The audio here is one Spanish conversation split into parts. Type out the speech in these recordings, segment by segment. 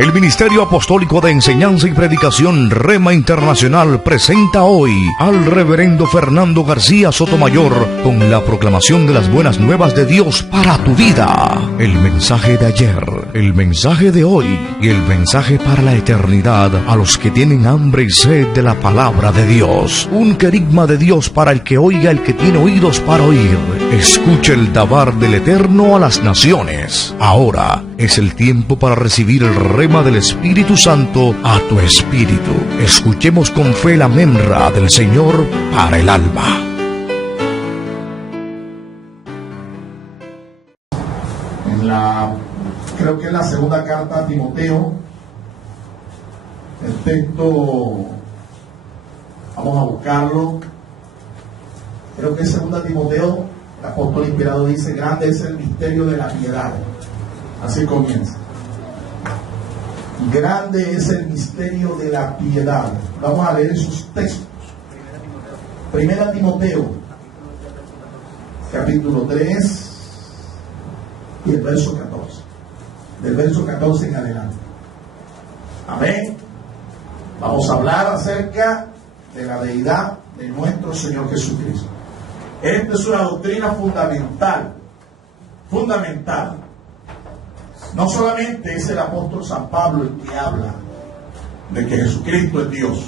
El Ministerio Apostólico de Enseñanza y Predicación Rema Internacional presenta hoy al Reverendo Fernando García Sotomayor con la proclamación de las buenas nuevas de Dios para tu vida. El mensaje de ayer, el mensaje de hoy y el mensaje para la eternidad a los que tienen hambre y sed de la palabra de Dios. Un querigma de Dios para el que oiga, el que tiene oídos para oír. Escuche el dabar del Eterno a las naciones. Ahora es el tiempo para recibir el rema del Espíritu Santo a tu espíritu. Escuchemos con fe la memra del Señor para el alma. Creo que es la segunda carta a Timoteo. El texto, vamos a buscarlo. Creo que es segunda Timoteo. El apóstol inspirado dice: grande es el misterio de la piedad. Así comienza. Grande es el misterio de la piedad. Vamos a leer esos textos. Primera Timoteo, capítulo 3 y el verso 14. Del verso 14 en adelante. Amén. Vamos a hablar acerca de la deidad de nuestro Señor Jesucristo. Esta es una doctrina fundamental. Fundamental. No solamente es el apóstol San Pablo el que habla de que Jesucristo es Dios.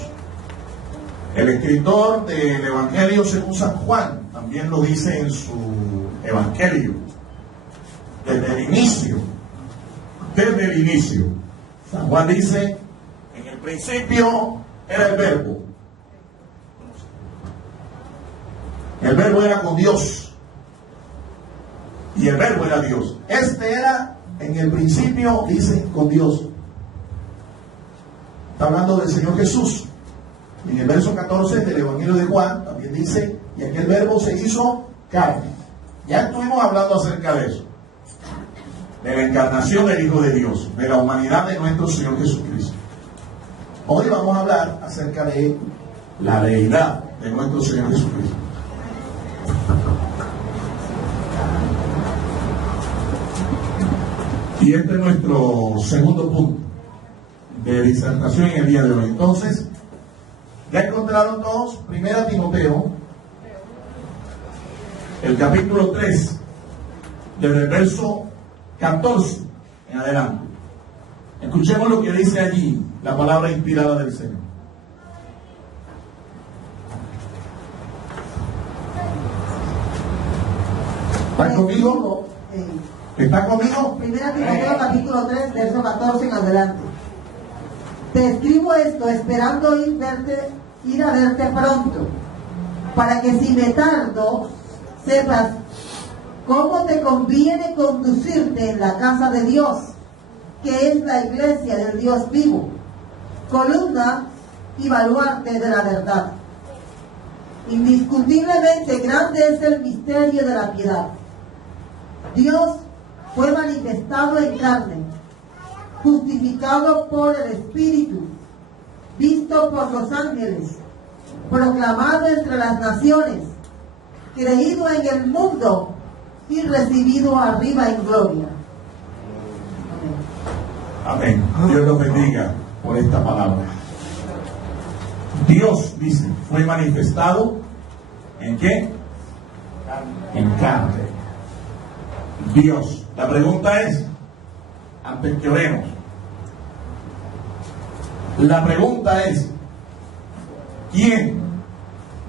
El escritor del Evangelio según San Juan también lo dice en su Evangelio. Desde el inicio. San Juan dice: en el principio era el Verbo. El Verbo era con Dios. Y el Verbo era Dios. Este era en el principio, dice, con Dios. Está hablando del Señor Jesús. En el verso 14 del Evangelio de Juan también dice: y aquel Verbo se hizo carne. Ya estuvimos hablando acerca de eso. De la encarnación del Hijo de Dios, de la humanidad de nuestro Señor Jesucristo. Hoy vamos a hablar acerca de la deidad de nuestro Señor Jesucristo. Y este es nuestro segundo punto de disertación en el día de hoy. Entonces, ya encontraron todos, Primera Timoteo, el capítulo 3, desde el verso 14 en adelante. Escuchemos lo que dice allí la palabra inspirada del Señor. ¿Están conmigo? ¿Están conmigo? Primera Timoteo capítulo 3, verso 14 en adelante. Te escribo esto esperando ir a verte pronto, para que si me tardo, sepas cómo te conviene conducirte en la casa de Dios, que es la iglesia del Dios vivo, columna y baluarte de la verdad. Indiscutiblemente grande es el misterio de la piedad. Dios fue manifestado en carne, justificado por el Espíritu, visto por los ángeles, proclamado entre las naciones, creído en el mundo y recibido arriba en gloria. Amén. Dios los bendiga por esta palabra. Dios, dice, fue manifestado ¿en qué? En carne. Dios. La pregunta es, antes que oremos, la pregunta es: ¿quién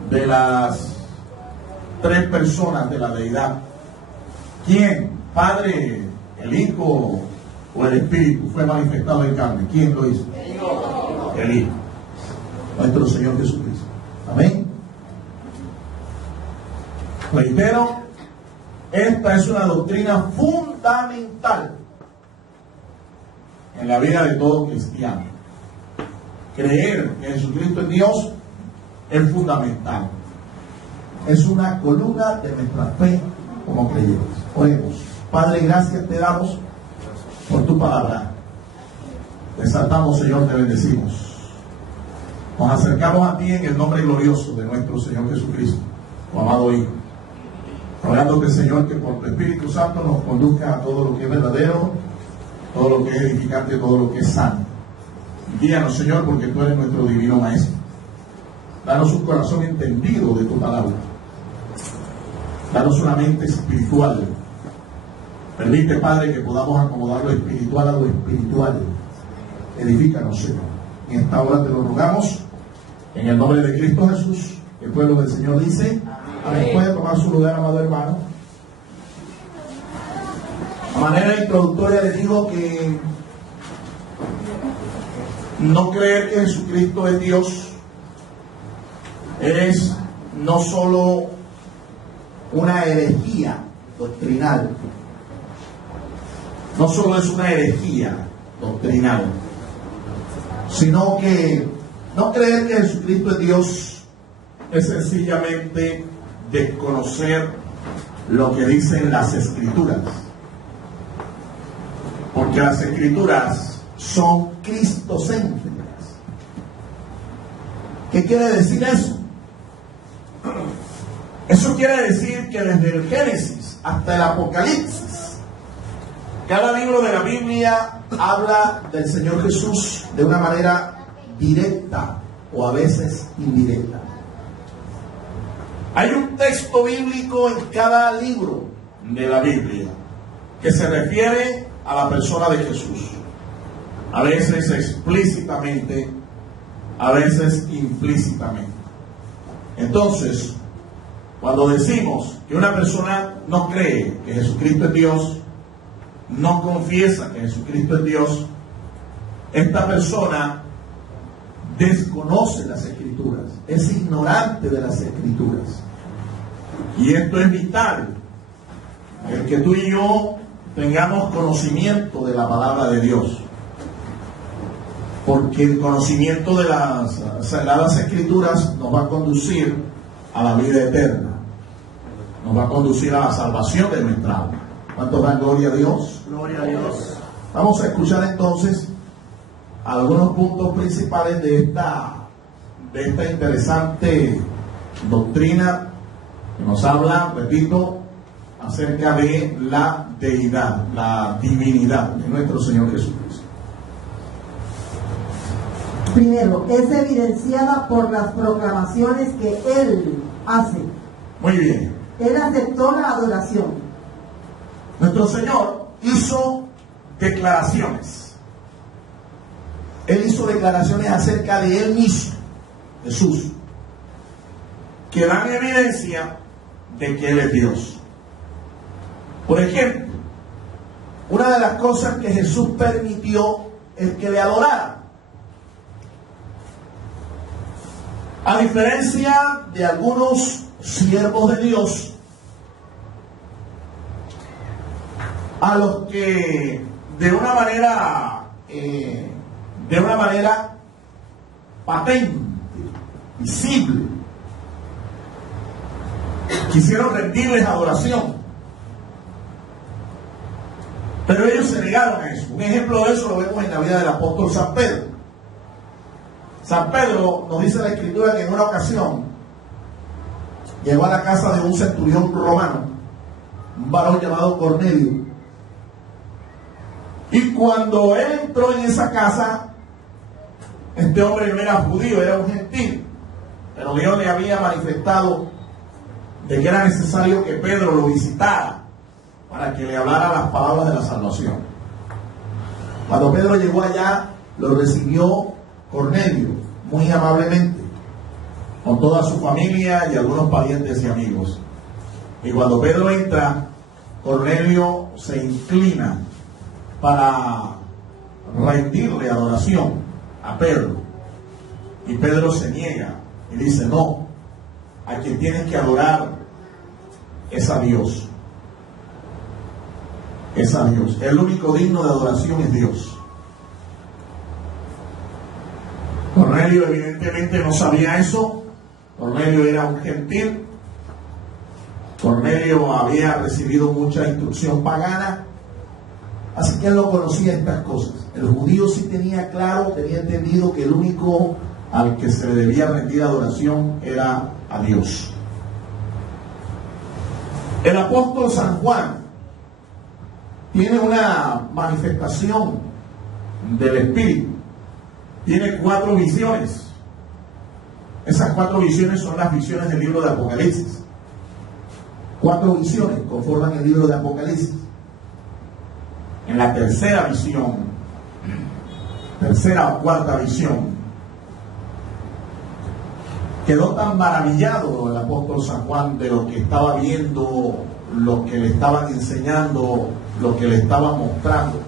de las tres personas de la deidad, quién, Padre, el Hijo o el Espíritu, fue manifestado en carne? ¿Quién lo hizo? El Hijo, nuestro Señor Jesucristo. Amén. Reitero, esta es una doctrina fundamental en la vida de todo cristiano. Creer que Jesucristo es Dios es fundamental. Es una columna de nuestra fe como creyentes. Oremos. Padre, gracias te damos por tu palabra. Te exaltamos, Señor, te bendecimos. Nos acercamos a ti en el nombre glorioso de nuestro Señor Jesucristo, tu amado Hijo. Rogándote, Señor, que por tu Espíritu Santo nos conduzca a todo lo que es verdadero todo lo que es edificante, todo lo que es sano. Guíanos, Señor, porque tú eres nuestro divino Maestro. Danos un corazón entendido de tu palabra. Danos una mente espiritual. Permite, Padre, que podamos acomodar lo espiritual a lo espiritual. Edifícanos, Señor. En esta hora te lo rogamos, en el nombre de Cristo Jesús. El pueblo del Señor dice: amén. Puede tomar su lugar, amado hermano. A manera introductoria les digo que no creer que Jesucristo es Dios es no solo una herejía doctrinal, no solo es una herejía doctrinal, sino que no creer que Jesucristo es Dios es sencillamente desconocer lo que dicen las Escrituras, porque las Escrituras son cristocéntricas. ¿Qué quiere decir eso? Eso quiere decir que desde el Génesis hasta el Apocalipsis, cada libro de la Biblia habla del Señor Jesús de una manera directa o a veces indirecta. Hay un texto bíblico en cada libro de la Biblia que se refiere a la persona de Jesús, a veces explícitamente, a veces implícitamente. Entonces, cuando decimos que una persona no cree que Jesucristo es Dios, no confiesa que Jesucristo es Dios, esta persona desconoce las Escrituras, es ignorante de las Escrituras. Y esto es vital, el que tú y yo tengamos conocimiento de la palabra de Dios, porque el conocimiento de las Sagradas Escrituras nos va a conducir a la vida eterna, nos va a conducir a la salvación de nuestra alma. ¿Cuántos dan gloria a Dios? Gloria a Dios. Vamos a escuchar entonces algunos puntos principales de esta interesante doctrina que nos habla, repito, acerca de la deidad, la divinidad de nuestro Señor Jesucristo. Primero, es evidenciada por las proclamaciones que Él hace. Muy bien. Él aceptó la adoración. Nuestro Señor hizo declaraciones. Él hizo declaraciones acerca de Él mismo, Jesús, que dan evidencia de que Él es Dios. Por ejemplo, una de las cosas que Jesús permitió es que le adoraran. A diferencia de algunos siervos de Dios, a los que de una manera patente, visible, quisieron rendirles adoración, pero ellos se negaron a eso. Un ejemplo de eso lo vemos en la vida del apóstol San Pedro. San Pedro, nos dice la Escritura, que en una ocasión llegó a la casa de un centurión romano, un varón llamado Cornelio. Y cuando él entró en esa casa, este hombre no era judío, era un gentil, pero Dios le había manifestado de que era necesario que Pedro lo visitara para que le hablara las palabras de la salvación. Cuando Pedro llegó allá, lo recibió Cornelio muy amablemente, con toda su familia y algunos parientes y amigos. Y cuando Pedro entra, Cornelio se inclina para rendirle adoración a Pedro. Y Pedro se niega y dice: no, a quien tienes que adorar es a Dios. Es a Dios. El único digno de adoración es Dios. Cornelio evidentemente no sabía eso. Cornelio era un gentil. Cornelio había recibido mucha instrucción pagana, así que él no conocía estas cosas. El judío sí tenía claro, tenía entendido que el único al que se le debía rendir adoración era a Dios. El apóstol San Juan tiene una manifestación del Espíritu, tiene 4 visiones. Esas 4 visiones son las visiones del libro de Apocalipsis. 4 visiones conforman el libro de Apocalipsis. En la tercera visión, tercera o cuarta visión, quedó tan maravillado el apóstol San Juan de lo que estaba viendo, lo que le estaban enseñando, lo que le estaban mostrando,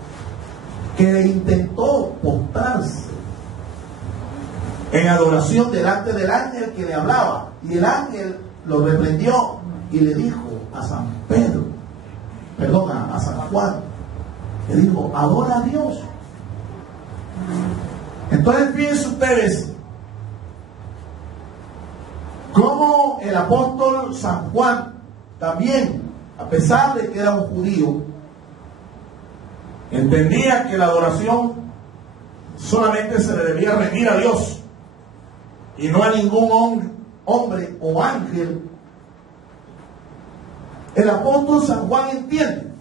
que intentó postrarse en adoración delante del ángel que le hablaba. Y el ángel lo reprendió y le dijo a San Pedro, perdona, a San Juan, le dijo, adora a Dios. Entonces fíjense ustedes cómo el apóstol San Juan también, a pesar de que era un judío, entendía que la adoración solamente se le debía rendir a Dios y no a ningún hombre o ángel. El apóstol San Juan entiende,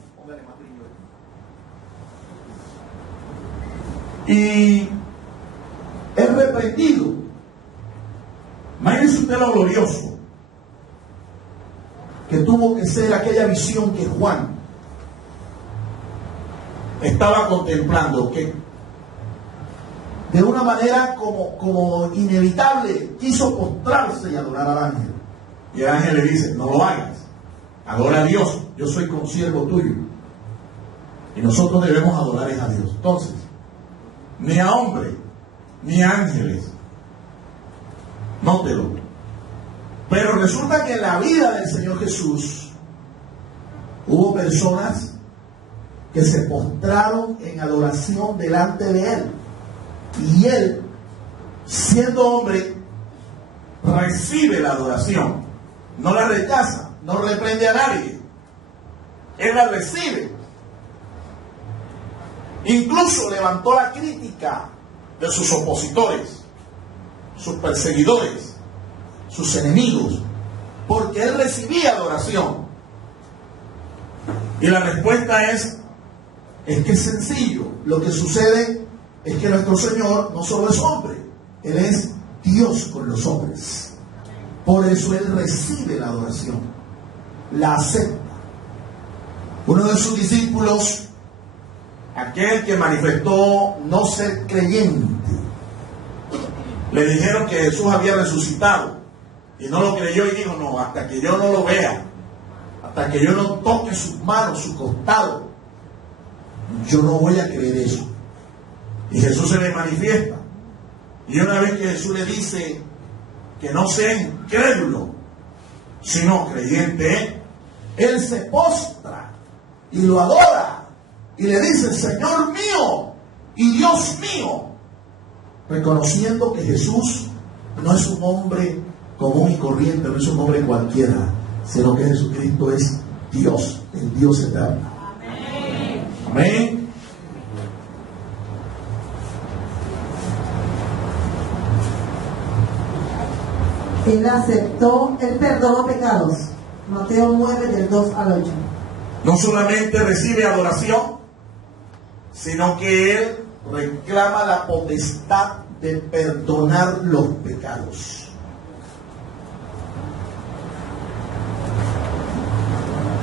y es reprendido. Imagínense usted lo glorioso que tuvo que ser aquella visión que Juan estaba contemplando, que de una manera como inevitable quiso postrarse y adorar al ángel. Y el ángel le dice, no lo hagas, adora a Dios, yo soy consiervo tuyo. Y nosotros debemos adorar a Dios. Entonces, ni a hombre, ni a ángeles. Nótelo. Pero resulta que en la vida del Señor Jesús hubo personas que se postraron en adoración delante de Él. Y Él, siendo hombre, recibe la adoración. No la rechaza, no reprende a nadie. Él la recibe. Incluso levantó la crítica de sus opositores, sus perseguidores, sus enemigos, porque Él recibía adoración. Y la respuesta es que es sencillo. Lo que sucede es que nuestro Señor no solo es hombre, Él es Dios con los hombres. Por eso Él recibe la adoración, la acepta. Uno de sus discípulos, aquel que manifestó no ser creyente, le dijeron que Jesús había resucitado y no lo creyó y dijo, no, hasta que yo no lo vea, hasta que yo no toque sus manos, su costado, yo no voy a creer eso. Y Jesús se le manifiesta, y una vez que Jesús le dice que no sea incrédulo sino creyente, Él se postra y lo adora y le dice, Señor mío y Dios mío, reconociendo que Jesús no es un hombre común y corriente, no es un hombre cualquiera, sino que Jesucristo es Dios, el Dios eterno. Amén. Amén. Él aceptó, Él perdonó pecados. Mateo 9, del 2 al 8. No solamente recibe adoración, sino que Él reclama la potestad de perdonar los pecados.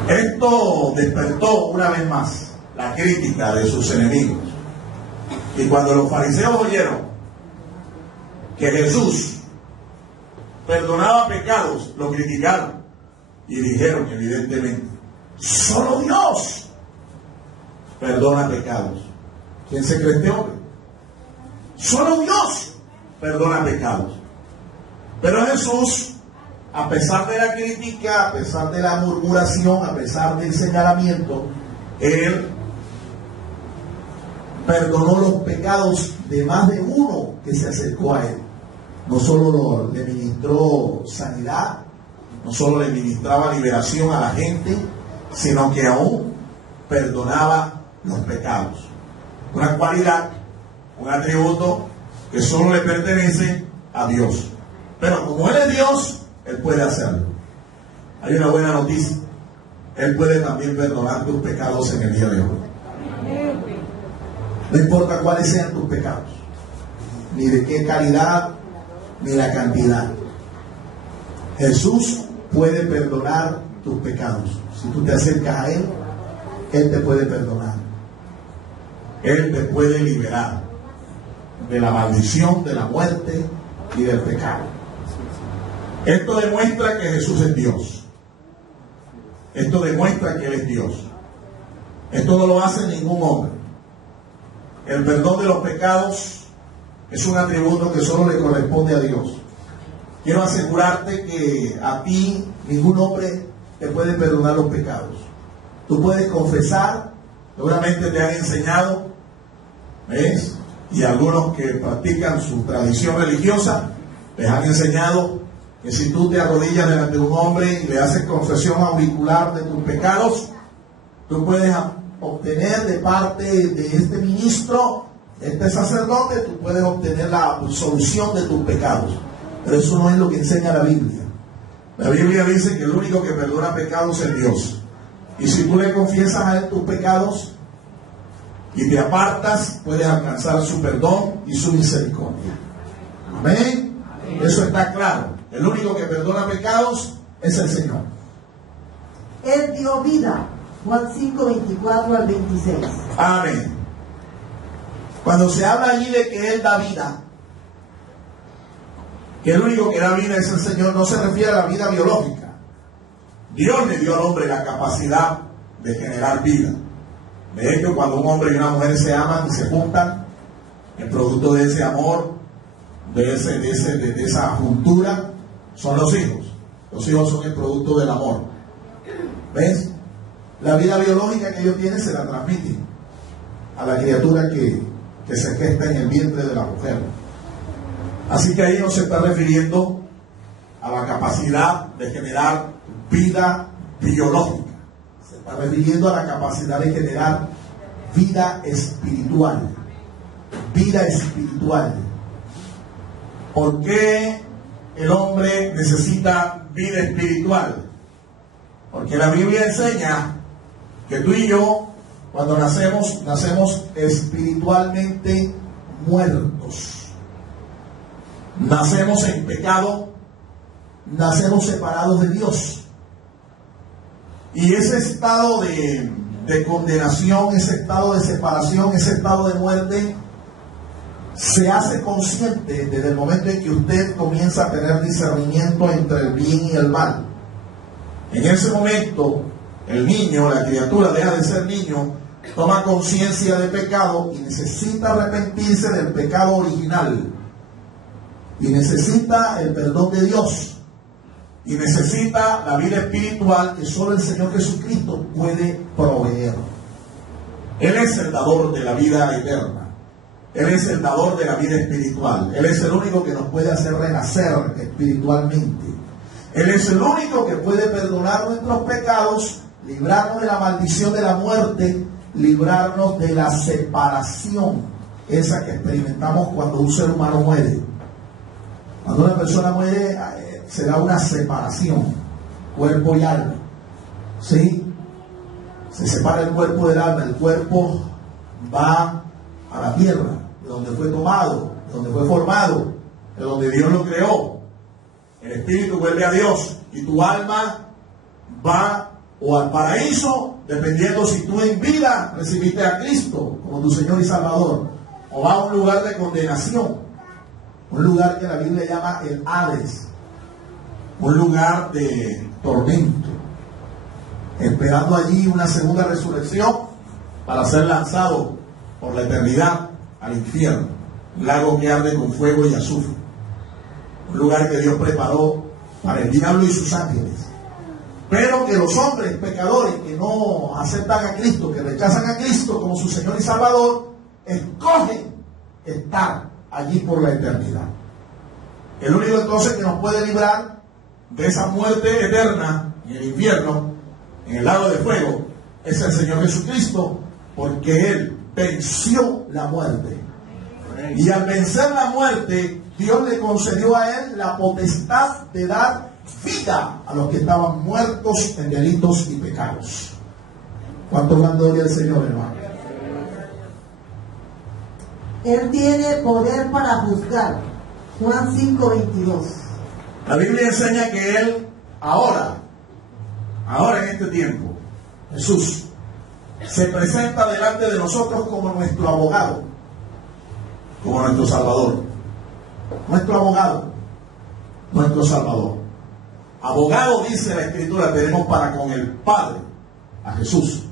Esto despertó una vez más la crítica de sus enemigos. Y cuando los fariseos oyeron que Jesús perdonaba pecados, lo criticaron y dijeron, evidentemente, solo Dios perdona pecados. ¿Quién se cree este hombre? Solo Dios perdona pecados. Pero Jesús, a pesar de la crítica, a pesar de la murmuración, a pesar del señalamiento, Él perdonó los pecados de más de uno que se acercó a Él. No solo le ministró sanidad, no solo le ministraba liberación a la gente, sino que aún perdonaba los pecados. Una cualidad, un atributo que solo le pertenece a Dios. Pero como Él es Dios, Él puede hacerlo. Hay una buena noticia. Él puede también perdonar tus pecados en el día de hoy. No importa cuáles sean tus pecados, ni de qué calidad, ni la cantidad. Jesús puede perdonar tus pecados. Si tú te acercas a Él, Él te puede perdonar. Él te puede liberar de la maldición, de la muerte y del pecado. Esto demuestra que Jesús es Dios. Esto demuestra que Él es Dios. Esto no lo hace ningún hombre. El perdón de los pecados es un atributo que solo le corresponde a Dios. Quiero asegurarte que a ti ningún hombre te puede perdonar los pecados. Tú puedes confesar, seguramente te han enseñado, ¿ves? Y algunos que practican su tradición religiosa les han enseñado que si tú te arrodillas delante de un hombre y le haces confesión auricular de tus pecados, tú puedes obtener de parte de este ministro, este sacerdote, tú puedes obtener la absolución de tus pecados. Pero eso no es lo que enseña la Biblia. La Biblia dice que el único que perdona pecados es Dios. Y si tú le confiesas a Él tus pecados y te apartas, puedes alcanzar su perdón y su misericordia. Amén. Eso está claro. El único que perdona pecados es el Señor. Él dio vida. Juan 5, 24 al 26. Amén. Cuando se habla allí de que Él da vida, que el único que da vida es el Señor, no se refiere a la vida biológica. Dios le dio al hombre la capacidad de generar vida. De hecho, cuando un hombre y una mujer se aman y se juntan, el producto de ese amor, de esa juntura, son los hijos. Los hijos son el producto del amor. ¿Ves? La vida biológica que ellos tienen se la transmiten a la criatura que se gesta en el vientre de la mujer. Así que ahí no se está refiriendo a la capacidad de generar vida biológica. Se está refiriendo a la capacidad de generar vida espiritual. Vida espiritual. ¿Por qué el hombre necesita vida espiritual? Porque la Biblia enseña que tú y yo, cuando nacemos espiritualmente muertos. Nacemos en pecado, nacemos separados de Dios. Y ese estado de condenación, ese estado de separación, ese estado de muerte, se hace consciente desde el momento en que usted comienza a tener discernimiento entre el bien y el mal. En ese momento, el niño, la criatura, deja de ser niño, toma conciencia de pecado y necesita arrepentirse del pecado original. Y necesita el perdón de Dios. Y necesita la vida espiritual que solo el Señor Jesucristo puede proveer. Él es el dador de la vida eterna. Él es el dador de la vida espiritual. Él es el único que nos puede hacer renacer espiritualmente. Él es el único que puede perdonar nuestros pecados, librarnos de la maldición de la muerte, librarnos de la separación, esa que experimentamos cuando un ser humano muere. Cuando una persona muere, se da una separación, cuerpo y alma. ¿Sí? Se separa el cuerpo del alma. El cuerpo va a la tierra, de donde fue tomado, de donde fue formado, de donde Dios lo creó. El espíritu vuelve a Dios y tu alma va o al paraíso, dependiendo si tú en vida recibiste a Cristo como tu Señor y Salvador, o va a un lugar de condenación. Un lugar que la Biblia llama el Hades, un lugar de tormento, esperando allí una segunda resurrección para ser lanzado por la eternidad al infierno, un lago que arde con fuego y azufre, un lugar que Dios preparó para el diablo y sus ángeles, pero que los hombres pecadores que no aceptan a Cristo, que rechazan a Cristo como su Señor y Salvador, escogen estar allí por la eternidad. El único entonces que nos puede librar de esa muerte eterna en el infierno, en el lago de fuego, es el Señor Jesucristo, porque Él venció la muerte. Y al vencer la muerte, Dios le concedió a Él la potestad de dar vida a los que estaban muertos en delitos y pecados. ¿Cuánto dan gloria al Señor, hermano? Él tiene poder para juzgar. Juan 5:22. La Biblia enseña que Él ahora en este tiempo, Jesús se presenta delante de nosotros como nuestro abogado, como nuestro Salvador. Nuestro abogado, nuestro Salvador. Abogado, dice la Escritura, tenemos para con el Padre, a Jesús.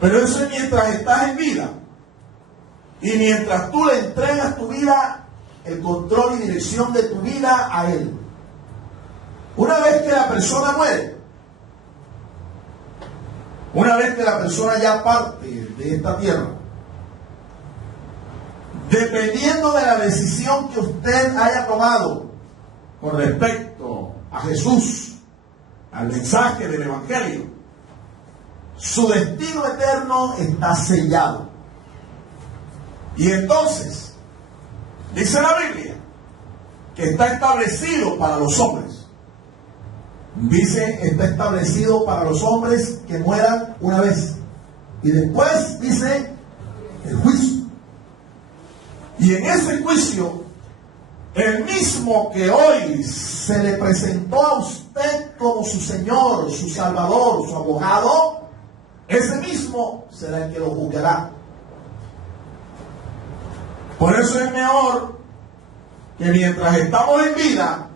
Pero eso es mientras estás en vida. Y mientras tú le entregas tu vida, el control y dirección de tu vida a Él. Una vez que la persona muere, una vez que la persona ya parte de esta tierra, dependiendo de la decisión que usted haya tomado con respecto a Jesús, al mensaje del Evangelio, su destino eterno está sellado. Y entonces, dice la Biblia, que está establecido para los hombres. Dice, está establecido para los hombres que mueran una vez. Y después dice, el juicio. Y en ese juicio, el mismo que hoy se le presentó a usted como su Señor, su Salvador, su abogado, ese mismo será el que lo juzgará. Por eso es mejor que mientras estamos en vida,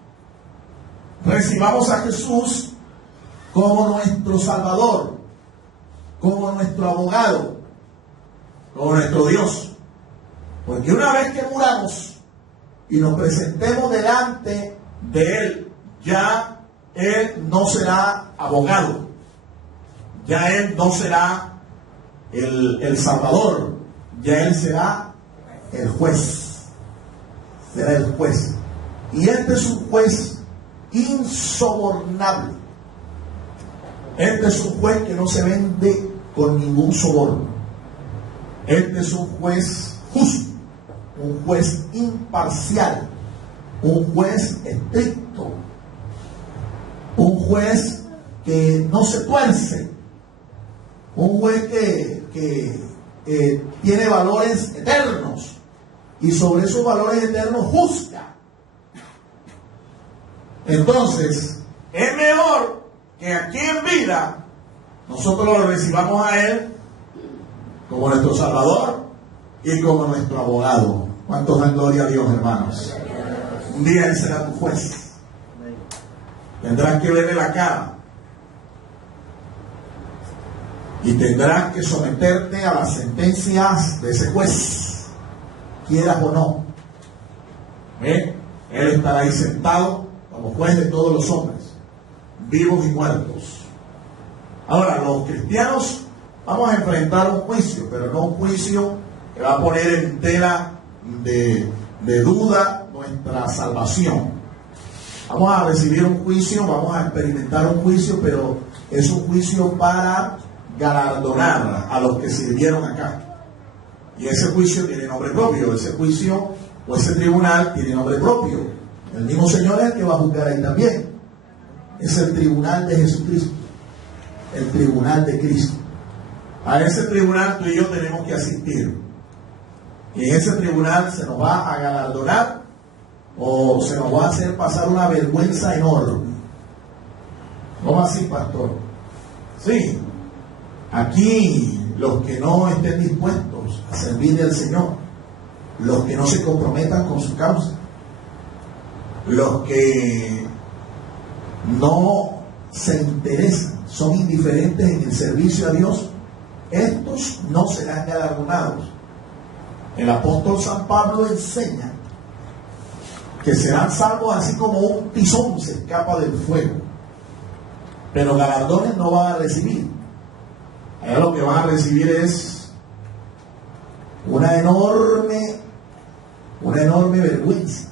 recibamos a Jesús como nuestro Salvador, como nuestro abogado, como nuestro Dios. Porque una vez que muramos y nos presentemos delante de Él, ya Él no será abogado, ya Él no será el Salvador, ya Él será el juez, será el juez. Y este es un juez insobornable. Este es un juez que no se vende con ningún soborno. Este es un juez justo, un juez imparcial, un juez estricto, un juez que no se tuerce, un juez que tiene valores eternos y sobre esos valores eternos juzga. Entonces, es mejor que aquí en vida nosotros lo recibamos a Él como nuestro Salvador y como nuestro abogado. ¿Cuántos dan gloria a Dios, hermanos? Un día Él será tu juez. Tendrás que verle la cara y tendrás que someterte a las sentencias de ese juez, quieras o no. Él estará ahí sentado como juez de todos los hombres, vivos y muertos. Ahora, los cristianos vamos a enfrentar un juicio, pero no un juicio que va a poner en tela de duda nuestra salvación. Vamos a recibir un juicio, vamos a experimentar un juicio, pero es un juicio para galardonar a los que sirvieron acá. Y ese juicio tiene nombre propio, ese juicio o ese tribunal tiene nombre propio. El mismo Señor es el que va a juzgar ahí también. Es el tribunal de Jesucristo, el tribunal de Cristo. A ese tribunal tú y yo tenemos que asistir. Y en ese tribunal se nos va a galardonar o se nos va a hacer pasar una vergüenza enorme. ¿Cómo así, pastor? Sí, aquí los que no estén dispuestos a servirle al Señor, los que no se comprometan con su causa, los que no se interesan, son indiferentes en el servicio a Dios, estos no serán galardonados. El apóstol San Pablo enseña que serán salvos así como un tizón se escapa del fuego, pero galardones no van a recibir. Allá lo que van a recibir es una enorme vergüenza,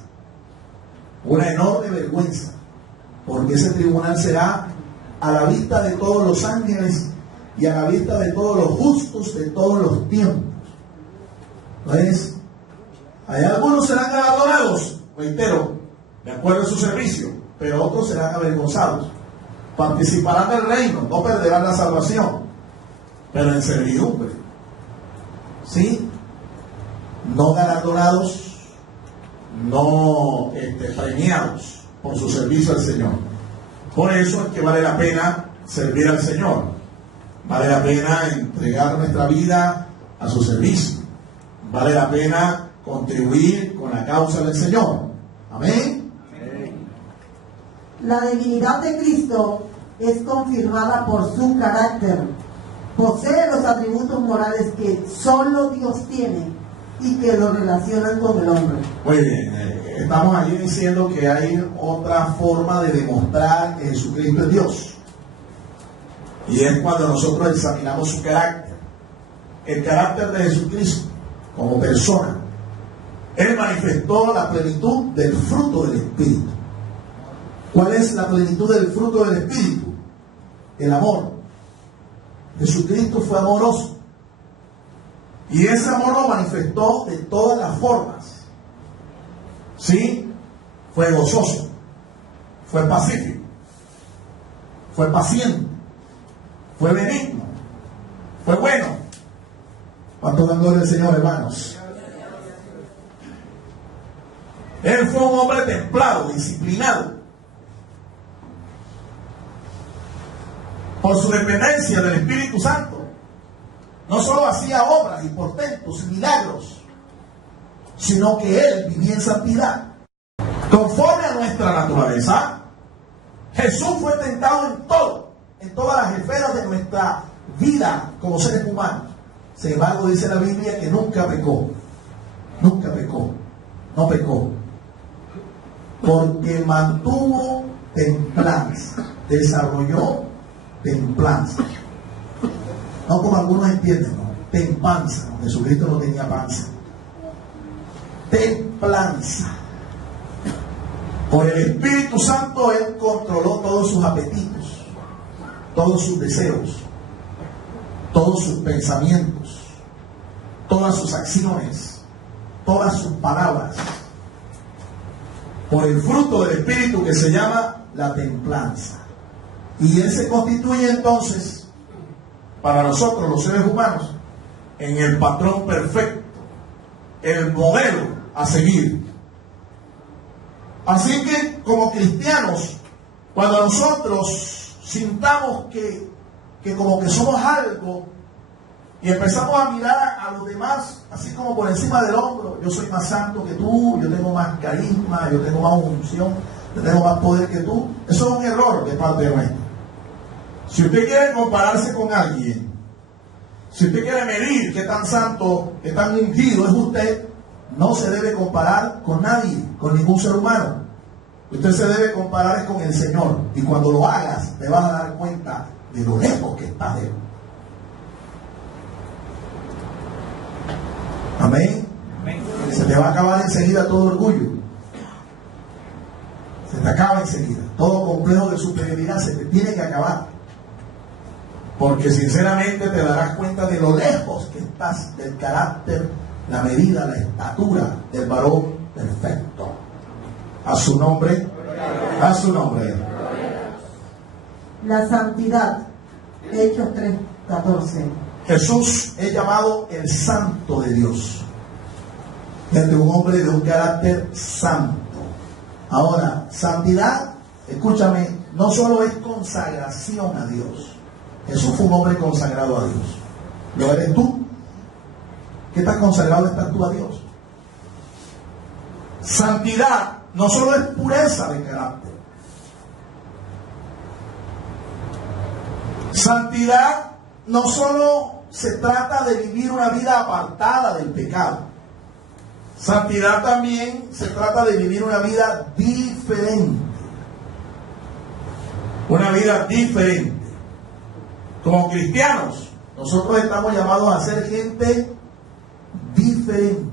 porque ese tribunal será a la vista de todos los ángeles y a la vista de todos los justos de todos los tiempos. Entonces, hay algunos serán galardonados, reitero, de acuerdo a su servicio, pero otros serán avergonzados. Participarán del reino, no perderán la salvación, pero en servidumbre. ¿Sí? no galardonados, no premiados por su servicio al Señor. Por eso es que vale la pena servir al Señor. Vale la pena entregar nuestra vida a su servicio. Vale la pena contribuir con la causa del Señor. Amén. La divinidad de Cristo es confirmada por su carácter. Posee los atributos morales que solo Dios tiene y que lo relacionan con el hombre. Muy bien, estamos allí diciendo que hay otra forma de demostrar que Jesucristo es Dios. Y es cuando nosotros examinamos su carácter. El carácter de Jesucristo como persona. Él manifestó la plenitud del fruto del Espíritu. ¿Cuál es la plenitud del fruto del Espíritu? El amor. Jesucristo fue amoroso. Y ese amor lo manifestó de todas las formas. ¿Sí? Fue gozoso. Fue pacífico. Fue paciente. Fue benigno. Fue bueno. ¿Cuánto dan gloria al Señor, hermanos? Él fue un hombre templado, disciplinado. Por su dependencia del Espíritu Santo, no solo hacía obras y portentos y milagros, sino que Él vivía en santidad. Conforme a nuestra naturaleza, Jesús fue tentado en todo, en todas las esferas de nuestra vida como seres humanos. Sin embargo, dice la Biblia que nunca pecó. Nunca pecó. No pecó. Porque mantuvo templanza. Desarrolló templanza. No como algunos entienden, ¿no? Templanza. Jesucristo no tenía panza. Templanza. Por el Espíritu Santo Él controló todos sus apetitos, todos sus deseos, todos sus pensamientos, todas sus acciones, todas sus palabras. Por el fruto del Espíritu que se llama la templanza. Y Él se constituye entonces, para nosotros los seres humanos, en el patrón perfecto, el modelo a seguir. Así que como cristianos, cuando nosotros sintamos que como que somos algo y empezamos a mirar a los demás así como por encima del hombro, yo soy más santo que tú, yo tengo más carisma, yo tengo más unción, yo tengo más poder que tú, eso es un error de parte de nuestra. Si usted quiere compararse con alguien, si usted quiere medir qué tan santo, qué tan ungido es usted, no se debe comparar con nadie, con ningún ser humano. Usted se debe comparar con el Señor. Y cuando lo hagas, te vas a dar cuenta de lo lejos que estás de Él. Amén. Se te va a acabar enseguida todo orgullo. Se te acaba enseguida. Todo complejo de superioridad se te tiene que acabar. Porque sinceramente te darás cuenta de lo lejos que estás del carácter, la medida, la estatura del varón perfecto. A su nombre, a su nombre. La santidad. Hechos 3:14. Jesús es llamado el Santo de Dios. Es un hombre de un carácter santo. Ahora, santidad, escúchame, no solo es consagración a Dios. Jesús fue un hombre consagrado a Dios. ¿Lo eres tú? ¿Qué tan consagrado estás tú a Dios? Santidad no solo es pureza de carácter. Santidad no solo se trata de vivir una vida apartada del pecado. Santidad también se trata de vivir una vida diferente. Una vida diferente. Como cristianos, nosotros estamos llamados a ser gente diferente.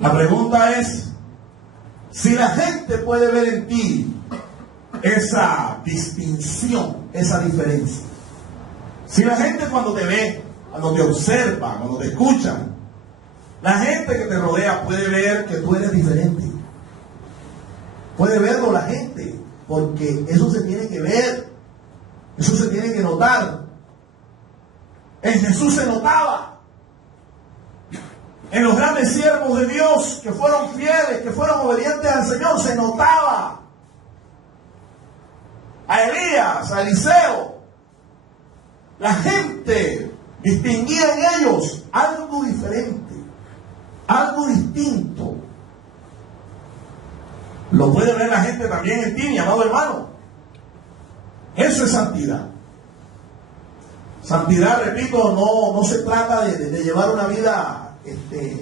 La pregunta es, si la gente puede ver en ti esa distinción, esa diferencia. Si la gente cuando te ve, cuando te observa, cuando te escucha, la gente que te rodea puede ver que tú eres diferente. Puede verlo la gente, porque eso se tiene que ver, eso se tiene que notar. En Jesús se notaba. En los grandes siervos de Dios que fueron fieles, que fueron obedientes al Señor, se notaba. A Elías, a Eliseo, la gente distinguía en ellos algo diferente, algo distinto. Lo puede ver la gente también en ti, mi amado hermano. Eso es santidad. Santidad, repito, no se trata de llevar una vida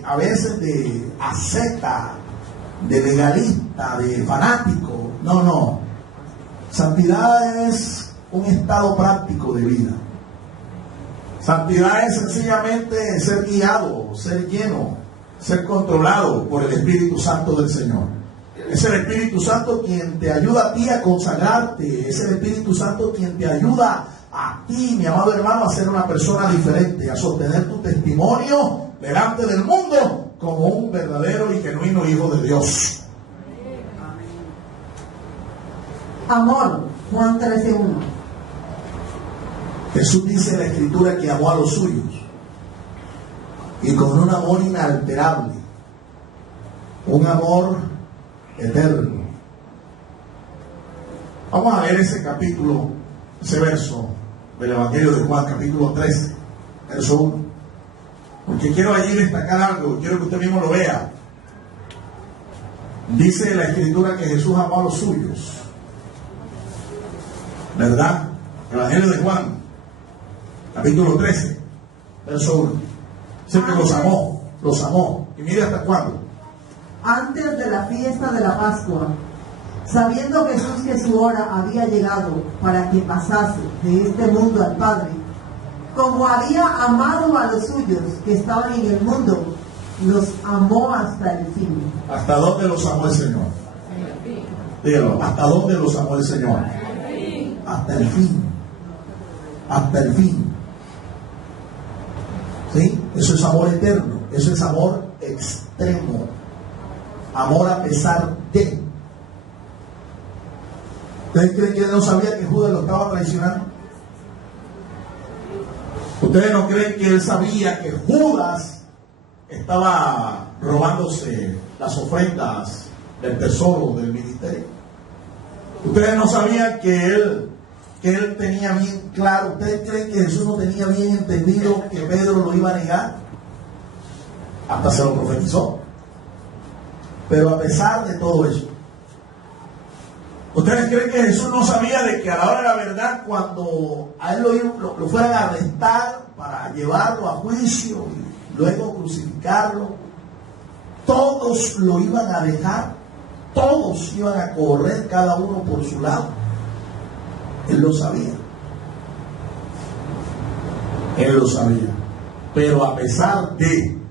a veces de asceta, de legalista, de fanático. No. Santidad es un estado práctico de vida. Santidad es sencillamente ser guiado, ser lleno, ser controlado por el Espíritu Santo del Señor. Es el Espíritu Santo quien te ayuda a ti a consagrarte. Es el Espíritu Santo quien te ayuda a ti, mi amado hermano, a ser una persona diferente, a sostener tu testimonio delante del mundo como un verdadero y genuino hijo de Dios. Amor, Juan 13:1. Jesús dice en la Escritura que amó a los suyos y con un amor inalterable, un amor eterno. Vamos a leer ese capítulo, ese verso del Evangelio de Juan, capítulo 13, verso 1, porque quiero allí destacar algo, quiero que usted mismo lo vea. Dice la Escritura que Jesús amó a los suyos, ¿verdad? Evangelio de Juan, capítulo 13, verso 1. Dice que los amó. Y mire hasta cuándo. Antes de la fiesta de la Pascua, sabiendo Jesús que su hora había llegado para que pasase de este mundo al Padre, como había amado a los suyos que estaban en el mundo, los amó hasta el fin. ¿Hasta dónde los amó el Señor? Dígalo, ¿hasta dónde los amó el Señor? Hasta el fin. Hasta el fin. ¿Sí? Eso es amor eterno. Eso es amor extremo. Amor a pesar de. ¿Ustedes creen que él no sabía que Judas lo estaba traicionando? ¿Ustedes no creen que él sabía que Judas estaba robándose las ofrendas del tesoro del ministerio? ¿Ustedes no sabían que él tenía bien claro? ¿Ustedes creen que Jesús no tenía bien entendido que Pedro lo iba a negar? Hasta se lo profetizó. Pero a pesar de todo eso, ¿ustedes creen que Jesús no sabía de que a la hora de la verdad, cuando a él lo fueran a arrestar para llevarlo a juicio y luego crucificarlo, todos lo iban a dejar, todos iban a correr cada uno por su lado? Él lo sabía. Él lo sabía. Pero a pesar de,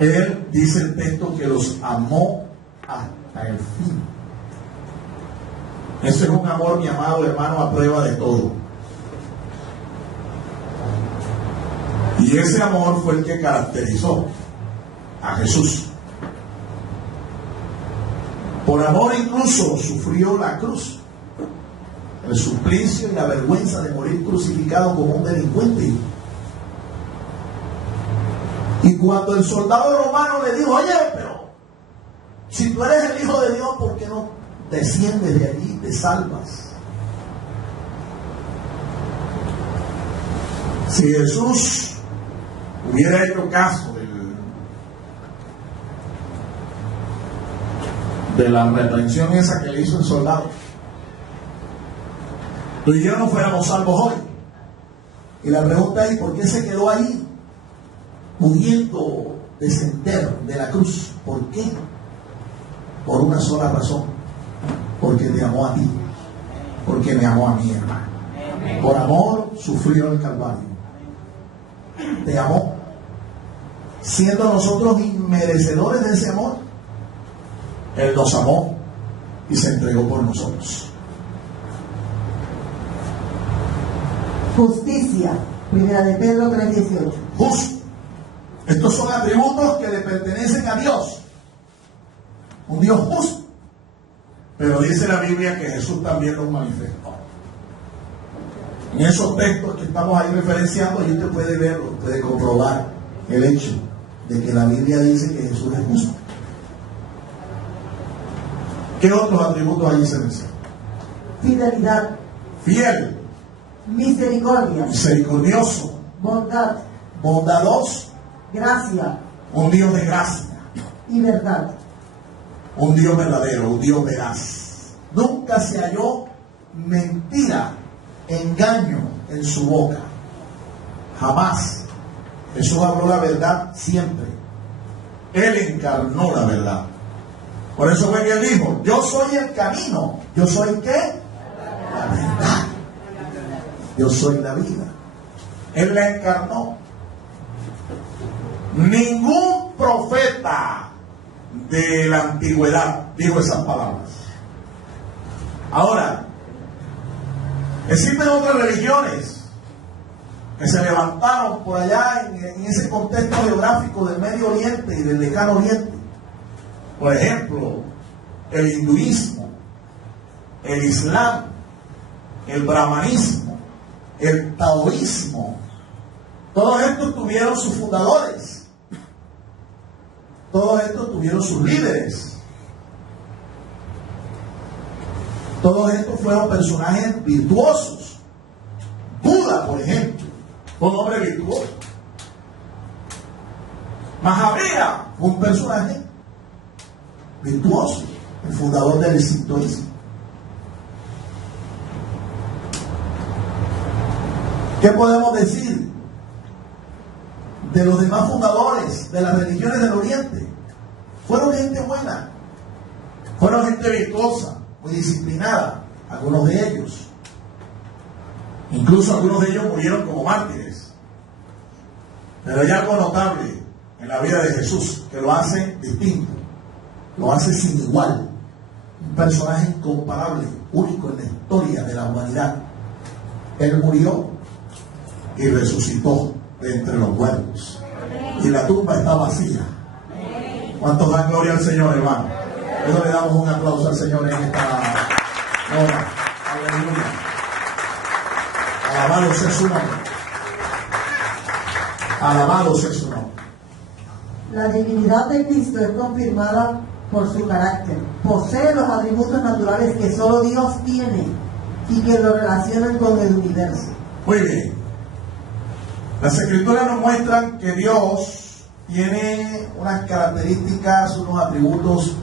él dice el texto que los amó hasta el fin. Ese es un amor, mi amado hermano, a prueba de todo. Y ese amor fue el que caracterizó a Jesús. Por amor incluso sufrió la cruz, el suplicio y la vergüenza de morir crucificado como un delincuente. Y cuando el soldado romano le dijo: oye, pero si tú eres el Hijo de Dios, ¿por qué no desciendes de allí y te salvas? Si Jesús hubiera hecho caso de la reprensión esa que le hizo el soldado, tú y yo no fuéramos salvos hoy. Y la pregunta es: ¿por qué se quedó ahí pudiendo descender de la cruz? ¿Por qué? Por una sola razón: porque te amó a ti, porque me amó a mí, hermano. Por amor sufrió el Calvario. Te amó, siendo nosotros inmerecedores de ese amor. Él nos amó y se entregó por nosotros. Justicia, primera de Pedro 3:18. Justo. Estos son atributos que le pertenecen a Dios, un Dios justo. Pero dice la Biblia que Jesús también los manifestó. En esos textos que estamos ahí referenciando, y usted puede verlo, puede comprobar el hecho de que la Biblia dice que Jesús es justo. ¿Qué otros atributos allí se mencionan? Fidelidad, Fiel, misericordia, misericordioso, bondad, bondadoso, gracia un Dios de gracia, y verdad. un Dios verdadero, un Dios veraz. Nunca se halló mentira, engaño en su boca. Jamás. Jesús habló la verdad siempre. Él encarnó la verdad. Por eso fue que él dijo: yo soy el camino. ¿Yo soy qué? La verdad. Yo soy la vida. Él la encarnó. Ningún profeta de la antigüedad dijo esas palabras. Ahora, existen otras religiones que se levantaron por allá en ese contexto geográfico del Medio Oriente y del Lejano Oriente. Por ejemplo, el hinduismo, el islam, el brahmanismo, el taoísmo. Todos estos tuvieron sus fundadores. Todos estos tuvieron sus líderes. Todos estos fueron personajes virtuosos. Buda, por ejemplo, fue un hombre virtuoso. Mahavira fue un personaje virtuoso, el fundador del sintoísmo. ¿Qué podemos decir de los demás fundadores de las religiones del Oriente? Fueron gente buena, fueron gente virtuosa, muy disciplinada, algunos de ellos. Incluso algunos de ellos murieron como mártires. Pero hay algo notable en la vida de Jesús que lo hace distinto, lo hace sin igual. Un personaje incomparable, único en la historia de la humanidad. Él murió y resucitó de entre los muertos. Y la tumba está vacía. ¿Cuántos dan gloria al Señor, hermano? Por eso le damos un aplauso al Señor en esta hora. Aleluya. Alabado sea su nombre. Alabado sea su nombre. La divinidad de Cristo es confirmada por su carácter. Posee los atributos naturales que solo Dios tiene y que lo relacionan con el universo. Muy bien. Las Escrituras nos muestran que Dios tiene unas características, unos atributos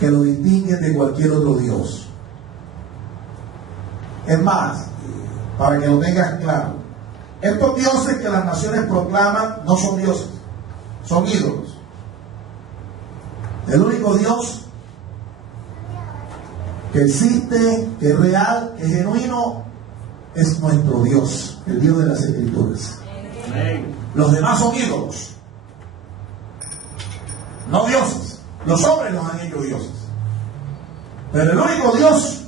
que lo distinguen de cualquier otro Dios. Es más, para que lo tengas claro, estos dioses que las naciones proclaman no son dioses, son ídolos. El único Dios que existe, que es real, que es genuino, es nuestro Dios, el Dios de las Escrituras. Los demás son ídolos, no dioses. Los hombres los han hecho dioses, pero el único Dios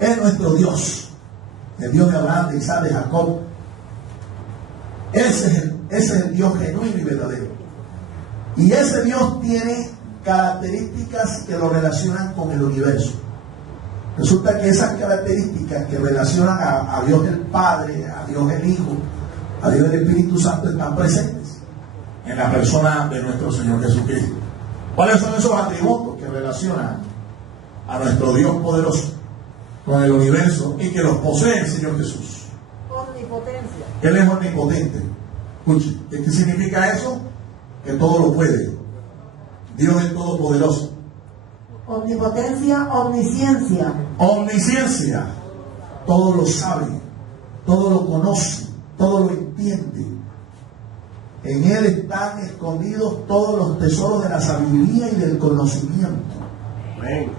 es nuestro Dios, el Dios de Abraham, de Isaac, de Jacob. Ese es el Dios genuino y verdadero. Y ese Dios tiene características que lo relacionan con el universo. Resulta que esas características que relacionan a Dios el Padre, a Dios el Hijo, a Dios el Espíritu Santo están presentes en la persona de nuestro Señor Jesucristo. ¿Cuáles son esos atributos que relacionan a nuestro Dios poderoso con el universo y que los posee el Señor Jesús? Omnipotencia. Él es omnipotente. Escuche, ¿qué significa eso? Que todo lo puede. Dios es todopoderoso. Omnipotencia, omnisciencia. Omnisciencia. Todo lo sabe, todo lo conoce, todo lo entiende. En Él están escondidos todos los tesoros de la sabiduría y del conocimiento. Amén.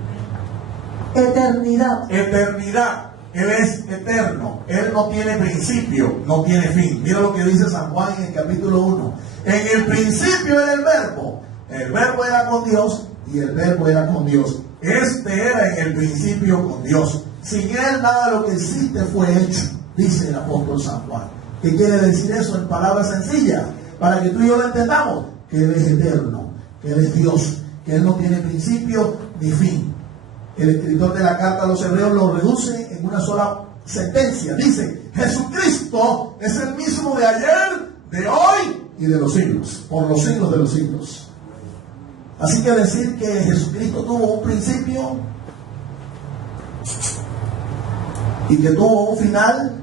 Eternidad. Eternidad. Él es eterno. Él no tiene principio, no tiene fin. Mira lo que dice San Juan en el capítulo 1. En el principio era el verbo. El verbo era con Dios y el verbo era con Dios. Este era en el principio con Dios. Sin Él nada de lo que existe fue hecho, dice el apóstol San Juan. ¿Qué quiere decir eso en palabras sencillas? Para que tú y yo lo entendamos. Que Él es eterno, que Él es Dios, que Él no tiene principio ni fin. El escritor de la carta a los hebreos lo reduce en una sola sentencia. Dice: Jesucristo es el mismo de ayer, de hoy y de los siglos, por los siglos de los siglos. Así que decir que Jesucristo tuvo un principio y que tuvo un final,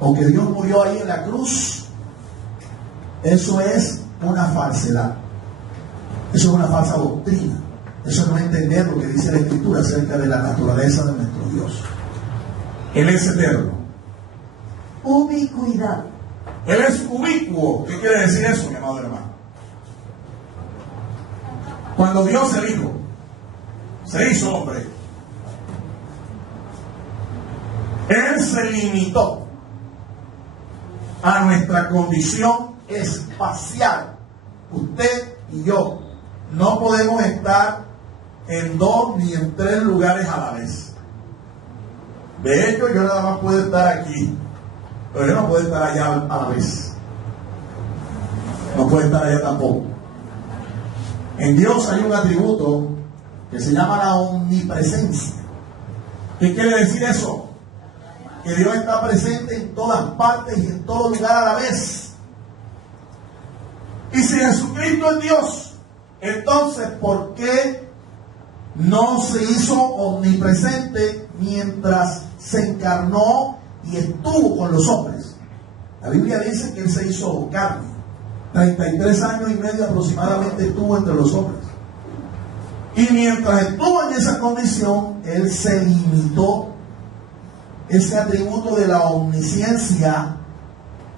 o que Dios murió ahí en la cruz, eso es una falsedad. Eso es una falsa doctrina. Eso es no entender lo que dice la Escritura acerca de la naturaleza de nuestro Dios. Él es eterno. Ubicuidad. Él es ubicuo. ¿Qué quiere decir eso, mi amado hermano? Cuando Dios se hizo hombre, Él se limitó a nuestra condición espacial. Usted y yo no podemos estar en 2 ni en 3 lugares a la vez. De hecho, yo nada más puedo estar aquí, pero yo no puedo estar allá a la vez. No puedo estar allá tampoco. En Dios hay un atributo que se llama la omnipresencia. ¿Qué quiere decir eso? Que Dios está presente en todas partes y en todo lugar a la vez. Y si Jesucristo es Dios, entonces ¿por qué no se hizo omnipresente mientras se encarnó y estuvo con los hombres? La Biblia dice que Él se hizo carne. 33 años y medio aproximadamente estuvo entre los hombres. Y mientras estuvo en esa condición, Él se limitó. Ese atributo de la omnisciencia,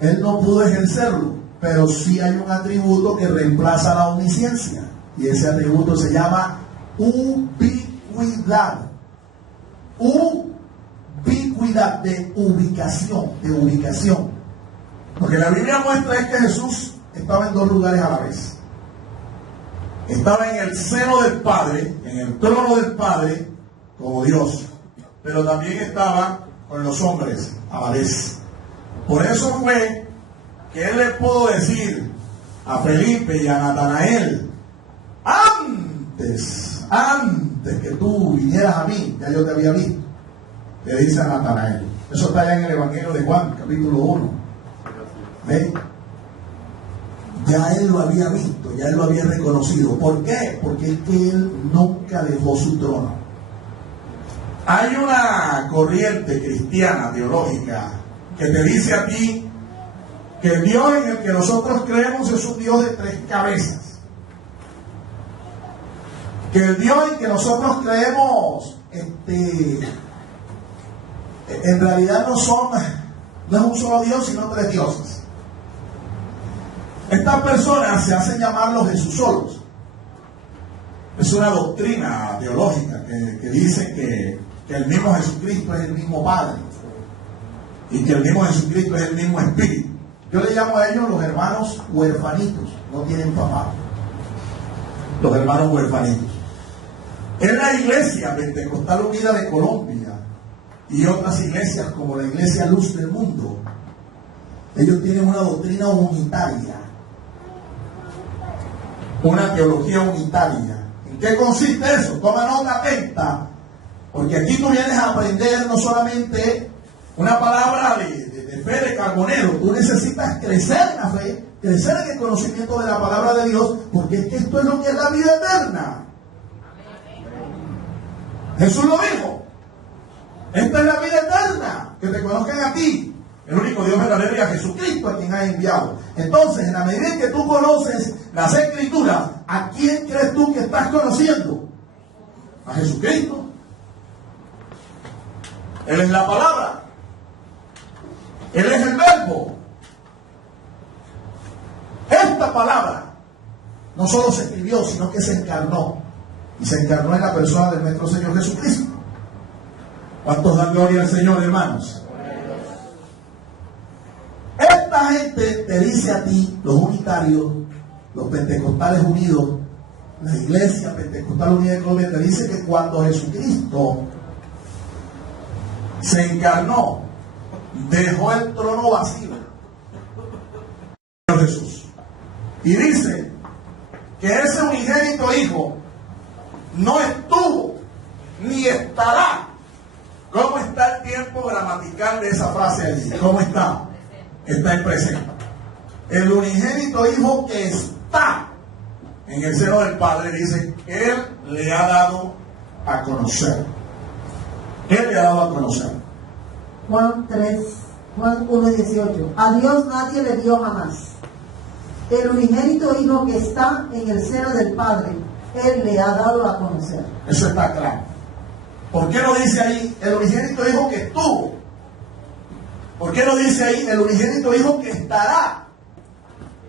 Él no pudo ejercerlo, pero sí hay un atributo que reemplaza la omnisciencia, y ese atributo se llama ubicuidad. Ubicuidad, de ubicación. Lo que la Biblia muestra es que Jesús estaba en 2 lugares a la vez. Estaba en el seno del Padre, en el trono del Padre, como Dios, pero también estaba con los hombres a la vez. Por eso fue que Él le pudo decir a Felipe y a Natanael: antes que tú vinieras a mí, ya yo te había visto. Le dice a Natanael. Eso está allá en el Evangelio de Juan, capítulo 1. ¿Ve? Ya Él lo había visto, ya Él lo había reconocido. ¿Por qué? Porque es que Él nunca dejó su trono. Hay una corriente cristiana teológica que te dice a ti que el Dios en el que nosotros creemos es un Dios de 3 cabezas. Que el Dios en que nosotros creemos en realidad no es un solo Dios, sino 3 dioses. Estas personas se hacen llamar los Jesusolos. Es una doctrina teológica que dice que el mismo Jesucristo es el mismo Padre y que el mismo Jesucristo es el mismo Espíritu. Yo le llamo a ellos los hermanos huerfanitos, no tienen papá. Los hermanos huerfanitos. En la Iglesia Pentecostal Unida de Colombia y otras iglesias como la Iglesia Luz del Mundo, ellos tienen una doctrina unitaria, una teología unitaria. ¿En qué consiste eso? Toma nota atenta, porque aquí tú vienes a aprender no solamente una palabra de fe de carbonero. Tú necesitas crecer en la fe, crecer en el conocimiento de la palabra de Dios, porque es que esto es lo que es la vida eterna. Jesús lo dijo: esta es la vida eterna, que te conozcan a ti, el único Dios verdadero, y a Jesucristo a quien has enviado. Entonces, en la medida en que tú conoces las Escrituras, ¿a quién crees tú que estás conociendo? A Jesucristo. Él es la palabra. Él es el verbo. Esta palabra no solo se escribió, sino que se encarnó. Y se encarnó en la persona de nuestro Señor Jesucristo. ¿Cuántos dan gloria al Señor, hermanos? Esta gente te dice a ti, los unitarios, los pentecostales unidos, la Iglesia Pentecostal Unida de Colombia, te dice que cuando Jesucristo se encarnó, dejó el trono vacío. Jesús. Y dice que ese unigénito Hijo no estuvo ni estará. ¿Cómo está el tiempo gramatical de esa frase allí? ¿Cómo está? Está en presente. El unigénito Hijo que está en el seno del Padre, dice, Él le ha dado a conocer. Él le ha dado a conocer. Juan 1:18. A Dios nadie le dio jamás. El unigénito Hijo que está en el seno del Padre, Él le ha dado a conocer. Eso está claro. ¿Por qué no dice ahí el unigénito Hijo que estuvo? ¿Por qué no dice ahí el unigénito Hijo que estará?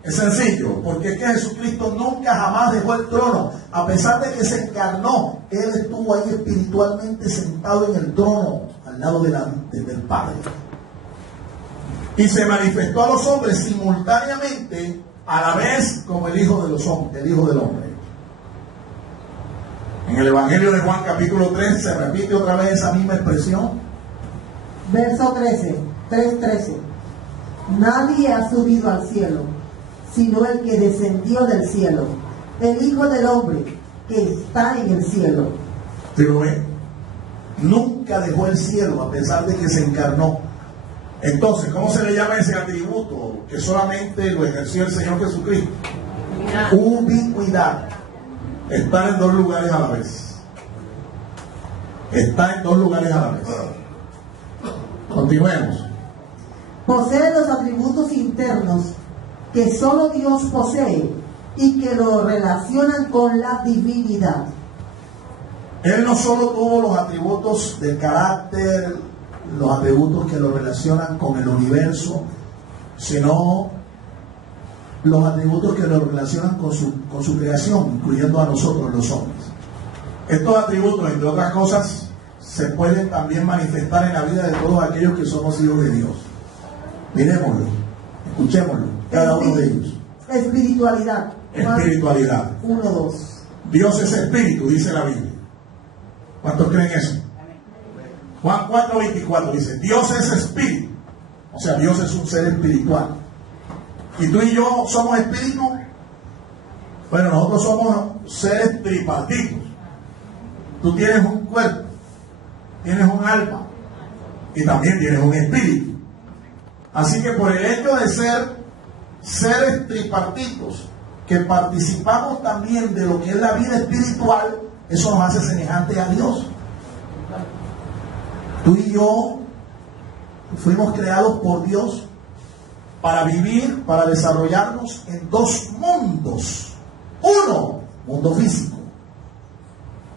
Es sencillo, porque es que Jesucristo nunca jamás dejó el trono. A pesar de que se encarnó, Él estuvo ahí espiritualmente sentado en el trono, al lado del Padre. Y se manifestó a los hombres simultáneamente, a la vez como el Hijo de los hombres, el Hijo del Hombre. En el Evangelio de Juan capítulo 3 se repite otra vez esa misma expresión. Verso 3:13. Nadie ha subido al cielo, sino el que descendió del cielo, el Hijo del Hombre que está en el cielo. Pero nunca dejó el cielo a pesar de que se encarnó. Entonces, ¿cómo se le llama ese atributo que solamente lo ejerció el Señor Jesucristo? Ubicuidad. Estar en dos lugares a la vez. Está en dos lugares a la vez. Continuemos. Posee los atributos internos que solo Dios posee y que lo relacionan con la divinidad. Él no solo tuvo los atributos del carácter, los atributos que lo relacionan con el universo, sino los atributos que lo relacionan con su creación, incluyendo a nosotros los hombres. Estos atributos, entre otras cosas, se pueden también manifestar en la vida de todos aquellos que somos hijos de Dios. Miremoslo, escuchémoslo, cada uno de ellos. Espiritualidad. Espiritualidad. 1:2. Dios es espíritu, dice la Biblia. ¿Cuántos creen eso? Juan 4:24 dice, Dios es espíritu. O sea, Dios es un ser espiritual. ¿Y tú y yo somos espíritu? Bueno, nosotros somos seres tripartitos. Tú tienes un cuerpo, tienes un alma y también tienes un espíritu. Así que por el hecho de ser seres tripartitos, que participamos también de lo que es la vida espiritual, eso nos hace semejantes a Dios. Tú y yo fuimos creados por Dios para vivir, para desarrollarnos en dos mundos. Uno, mundo físico.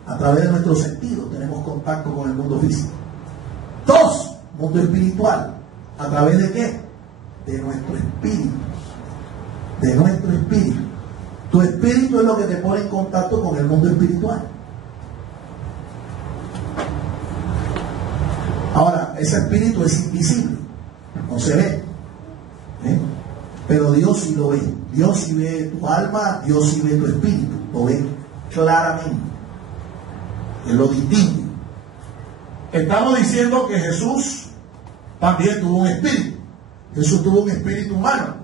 A través de nuestros sentidos tenemos contacto con el mundo físico. Dos, mundo espiritual. ¿A través de qué? De nuestro espíritu. De nuestro espíritu. Tu espíritu es lo que te pone en contacto con el mundo espiritual. Ahora, ese espíritu es invisible, no se ve. Pero Dios sí lo ve. Dios sí ve tu alma, Dios sí ve tu espíritu. Lo ve claramente. Él lo distingue. Estamos diciendo que Jesús también tuvo un espíritu. Jesús tuvo un espíritu humano.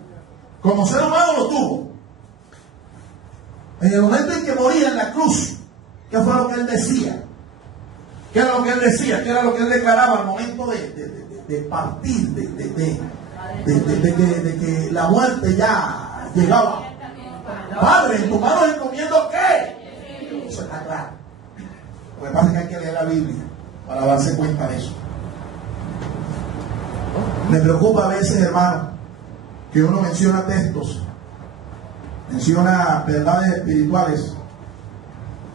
Como ser humano lo tuvo. En el momento en que moría en la cruz, ¿qué fue lo que Él decía? ¿Qué era lo que Él decía? ¿Qué era lo que Él declaraba al momento de partir, de que la muerte ya llegaba? Padre, en tu mano encomiendo ¿qué? Eso está claro. Lo que pasa es que hay que leer la Biblia para darse cuenta de eso. Me preocupa a veces, hermano, que uno menciona textos, menciona verdades espirituales,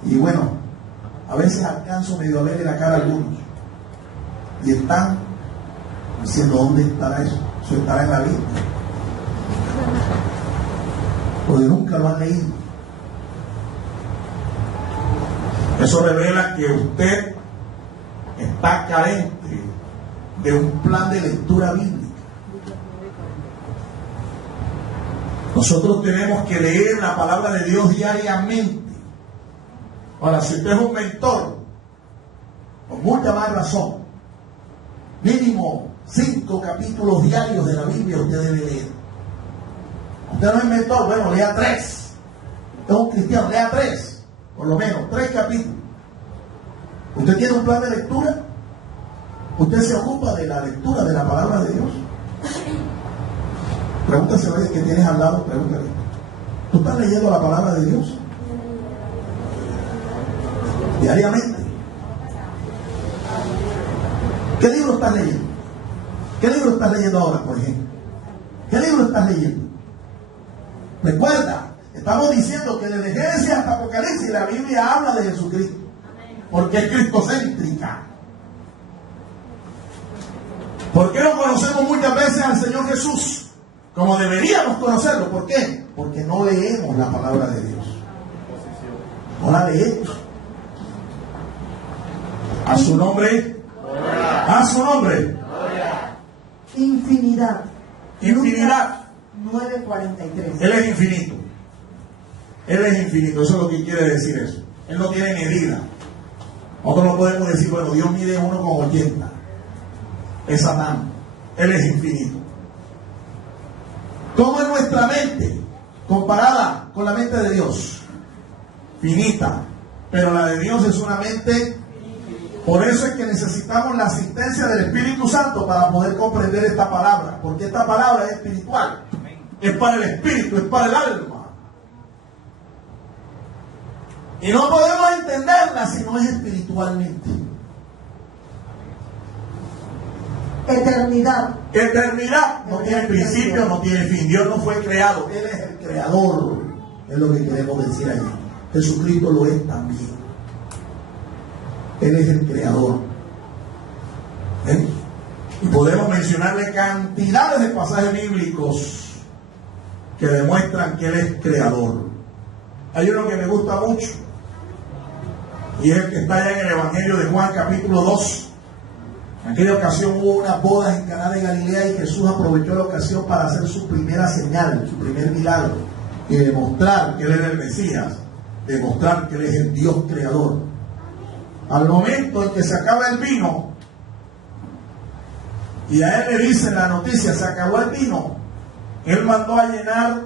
y bueno, a veces alcanzo medio a verle la cara a algunos y están diciendo, ¿dónde estará eso? Eso estará en la Biblia, porque nunca lo han leído. Eso revela que usted está carente de un plan de lectura bíblica. Nosotros tenemos que leer la palabra de Dios diariamente. Ahora, si usted es un mentor, con mucha más razón, mínimo 5 capítulos diarios de la Biblia usted debe leer. Usted no es mentor, bueno, lea 3. Usted es un cristiano, lea 3, por lo menos 3 capítulos. ¿Usted tiene un plan de lectura? ¿Usted se ocupa de la lectura de la palabra de Dios? Pregúntase a ver que tienes al lado, pregúntale. ¿Tú estás leyendo la palabra de Dios? Diariamente. ¿Qué libro estás leyendo? ¿Qué libro estás leyendo ahora, por ejemplo? ¿Qué libro estás leyendo? Recuerda, estamos diciendo que desde Génesis hasta Apocalipsis la Biblia habla de Jesucristo, porque es cristocéntrica. ¿Por qué no conocemos muchas veces al Señor Jesús como deberíamos conocerlo? ¿Por qué? Porque no leemos la palabra de Dios. No la leemos. A su nombre. A su nombre. Infinidad. Infinidad. 9:43. Él es infinito. Él es infinito. Eso es lo que quiere decir eso. Él no tiene medida. Nosotros no podemos decir, bueno, Dios mide 1,80. Es Satán. Él es infinito. ¿Cómo es nuestra mente comparada con la mente de Dios? Finita. Pero la de Dios es una mente. Por eso es que necesitamos la asistencia del Espíritu Santo para poder comprender esta palabra. Porque esta palabra es espiritual. Es para el espíritu, es para el alma. Y no podemos entenderla si no es espiritualmente. Eternidad. Eternidad no tiene principio, no tiene fin. Dios no fue creado, Él es el creador. Es lo que queremos decir allí. Jesucristo lo es también. Él es el creador. ¿Eh? Y podemos mencionarle cantidades de pasajes bíblicos que demuestran que Él es creador. Hay uno que me gusta mucho, y es el que está allá en el Evangelio de Juan, capítulo 2. En aquella ocasión hubo unas bodas en Caná de Galilea y Jesús aprovechó la ocasión para hacer su primera señal, su primer milagro, y demostrar que Él era el Mesías, demostrar que Él es el Dios creador. Al momento en que se acaba el vino, y a Él le dicen la noticia, se acabó el vino, Él mandó a llenar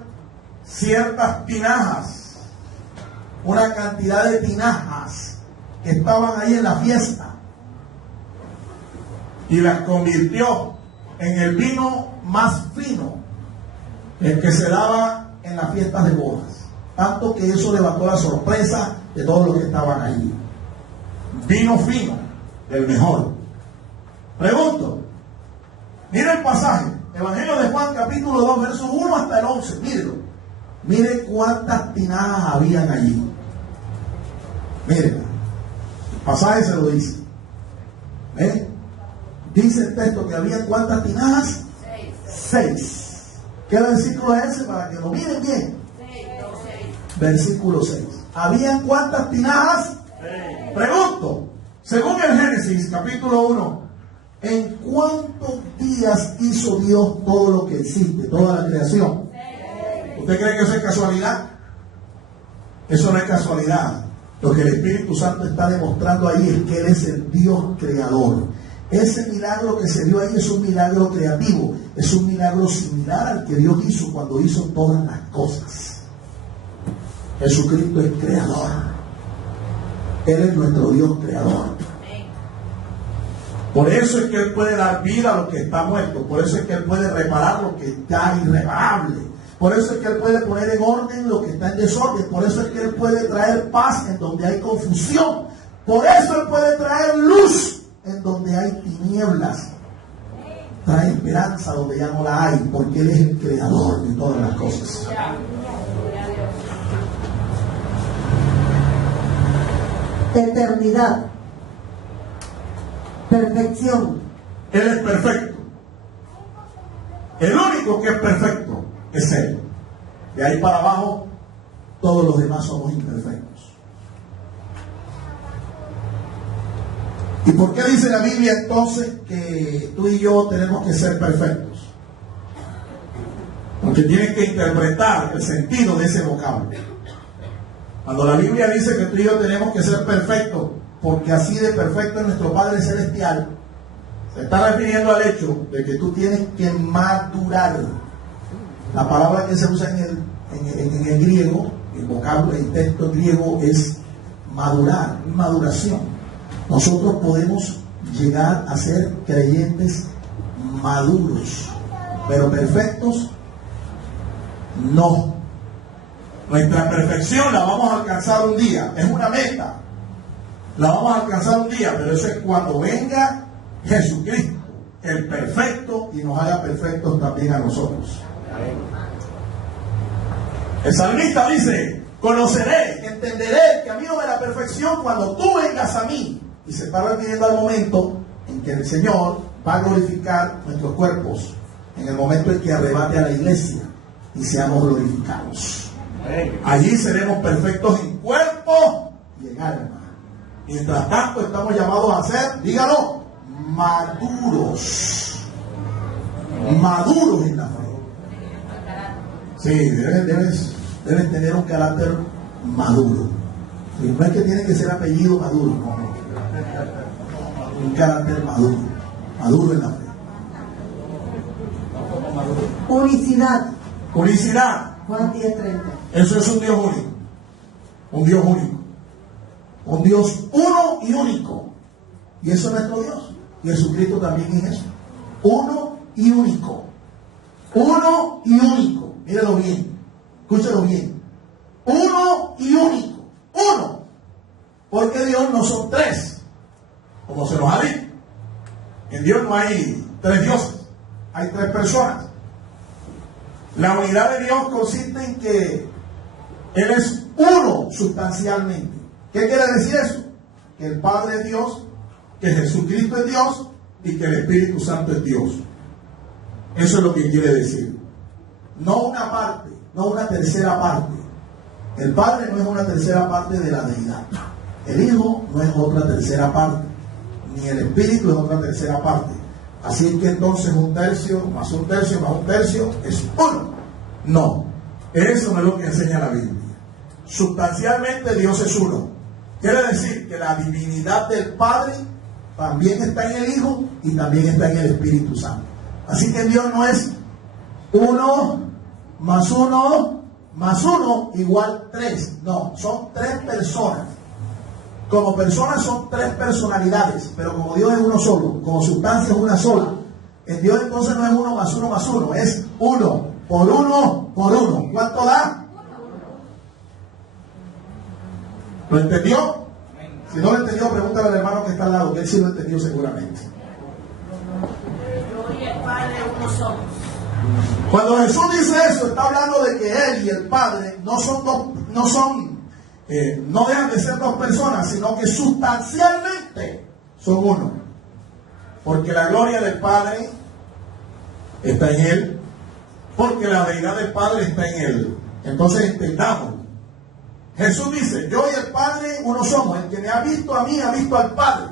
ciertas tinajas, una cantidad de tinajas que estaban ahí en la fiesta, y las convirtió en el vino más fino, el que se daba en las fiestas de bodas. Tanto que eso levantó la sorpresa de todos los que estaban allí. Vino fino, el mejor. Pregunto, mire el pasaje, Evangelio de Juan, capítulo 2, versos 1 hasta el 11. Mírelo. Mire cuántas tinajas habían allí. Mire, el pasaje se lo dice. ¿Eh? Dice el texto que había cuántas tinajas. 6. ¿Qué versículo es ese? Para que lo miren bien. 6. Versículo 6. ¿Habían cuántas tinajas? 6. Pregunto, según el Génesis, capítulo 1, ¿en cuántos días hizo Dios todo lo que existe, toda la creación? 6. ¿Usted cree que eso es casualidad? Eso no es casualidad. Lo que el Espíritu Santo está demostrando ahí es que Él es el Dios creador. Ese milagro que se dio ahí es un milagro creativo, es un milagro similar al que Dios hizo cuando hizo todas las cosas. Jesucristo es creador. Él es nuestro Dios creador. Por eso es que Él puede dar vida a lo que está muerto. Por eso es que Él puede reparar lo que está irreparable. Por eso es que Él puede poner en orden lo que está en desorden. Por eso es que Él puede traer paz en donde hay confusión. Por eso Él puede traer luz en donde hay tinieblas. Trae esperanza donde ya no la hay, porque Él es el creador de todas las cosas. Eternidad. Perfección. Él es perfecto. El único que es perfecto es Él. De ahí para abajo, todos los demás somos imperfectos. ¿Y por qué dice la Biblia entonces que tú y yo tenemos que ser perfectos? Porque tienes que interpretar el sentido de ese vocablo. Cuando la Biblia dice que tú y yo tenemos que ser perfectos, porque así de perfecto es nuestro Padre Celestial, se está refiriendo al hecho de que tú tienes que madurar. La palabra que se usa en el griego, el vocablo, el texto griego es madurar, maduración. Nosotros podemos llegar a ser creyentes maduros, pero perfectos No. Nuestra perfección la vamos a alcanzar un día. Es una meta. La vamos a alcanzar un día, pero eso es cuando venga Jesucristo, el perfecto, y nos haga perfectos también a nosotros. El salmista dice: conoceré, entenderé el camino de la perfección cuando tú vengas a mí. Y se está refiriendo al momento en que el Señor va a glorificar nuestros cuerpos, en el momento en que arrebate a la iglesia y seamos glorificados. Allí seremos perfectos en cuerpo y en alma. Mientras tanto estamos llamados a ser, dígalo, maduros. Maduros en la fe. Sí, deben tener un carácter maduro. Sí, no es que tiene que ser apellido Maduro, no. Un carácter maduro. Maduro en la fe. Unicidad. Unicidad. Juan 10:30. Eso es un Dios único. Un Dios único. Un Dios uno y único. Y eso es nuestro Dios. Y Jesucristo también es eso. Uno y único. Uno y único. Míralo bien. Escúchalo bien. Uno y único. Uno. Porque Dios no son tres, como se nos ha dicho. En Dios no hay tres dioses. Hay tres personas. La unidad de Dios consiste en que Él es uno sustancialmente. ¿Qué quiere decir eso? Que el Padre es Dios, que Jesucristo es Dios y que el Espíritu Santo es Dios. Eso es lo que quiere decir. No una parte, no una tercera parte. El Padre no es una tercera parte de la deidad. El Hijo no es otra tercera parte. Ni el Espíritu es otra tercera parte. Así es que entonces un tercio más un tercio más un tercio es uno. No, eso no es lo que enseña la Biblia. Sustancialmente Dios es uno. Quiere decir que la divinidad del Padre también está en el Hijo y también está en el Espíritu Santo. Así que Dios no es uno más uno igual tres. No, son tres personas. Como personas son tres personalidades, pero como Dios es uno solo, como sustancia es una sola. En Dios entonces no es uno más uno, es uno por uno por uno. ¿Cuánto da? ¿Lo entendió? Si no lo entendió, pregúntale al hermano que está al lado, que él sí lo entendió seguramente. Yo y el Padre uno somos. Cuando Jesús dice eso, está hablando de que Él y el Padre no dejan de ser dos personas, sino que sustancialmente son uno. Porque la gloria del Padre está en Él, porque la deidad del Padre está en Él. Entonces entendamos. Jesús dice: yo y el Padre uno somos. El que me ha visto a mí ha visto al Padre.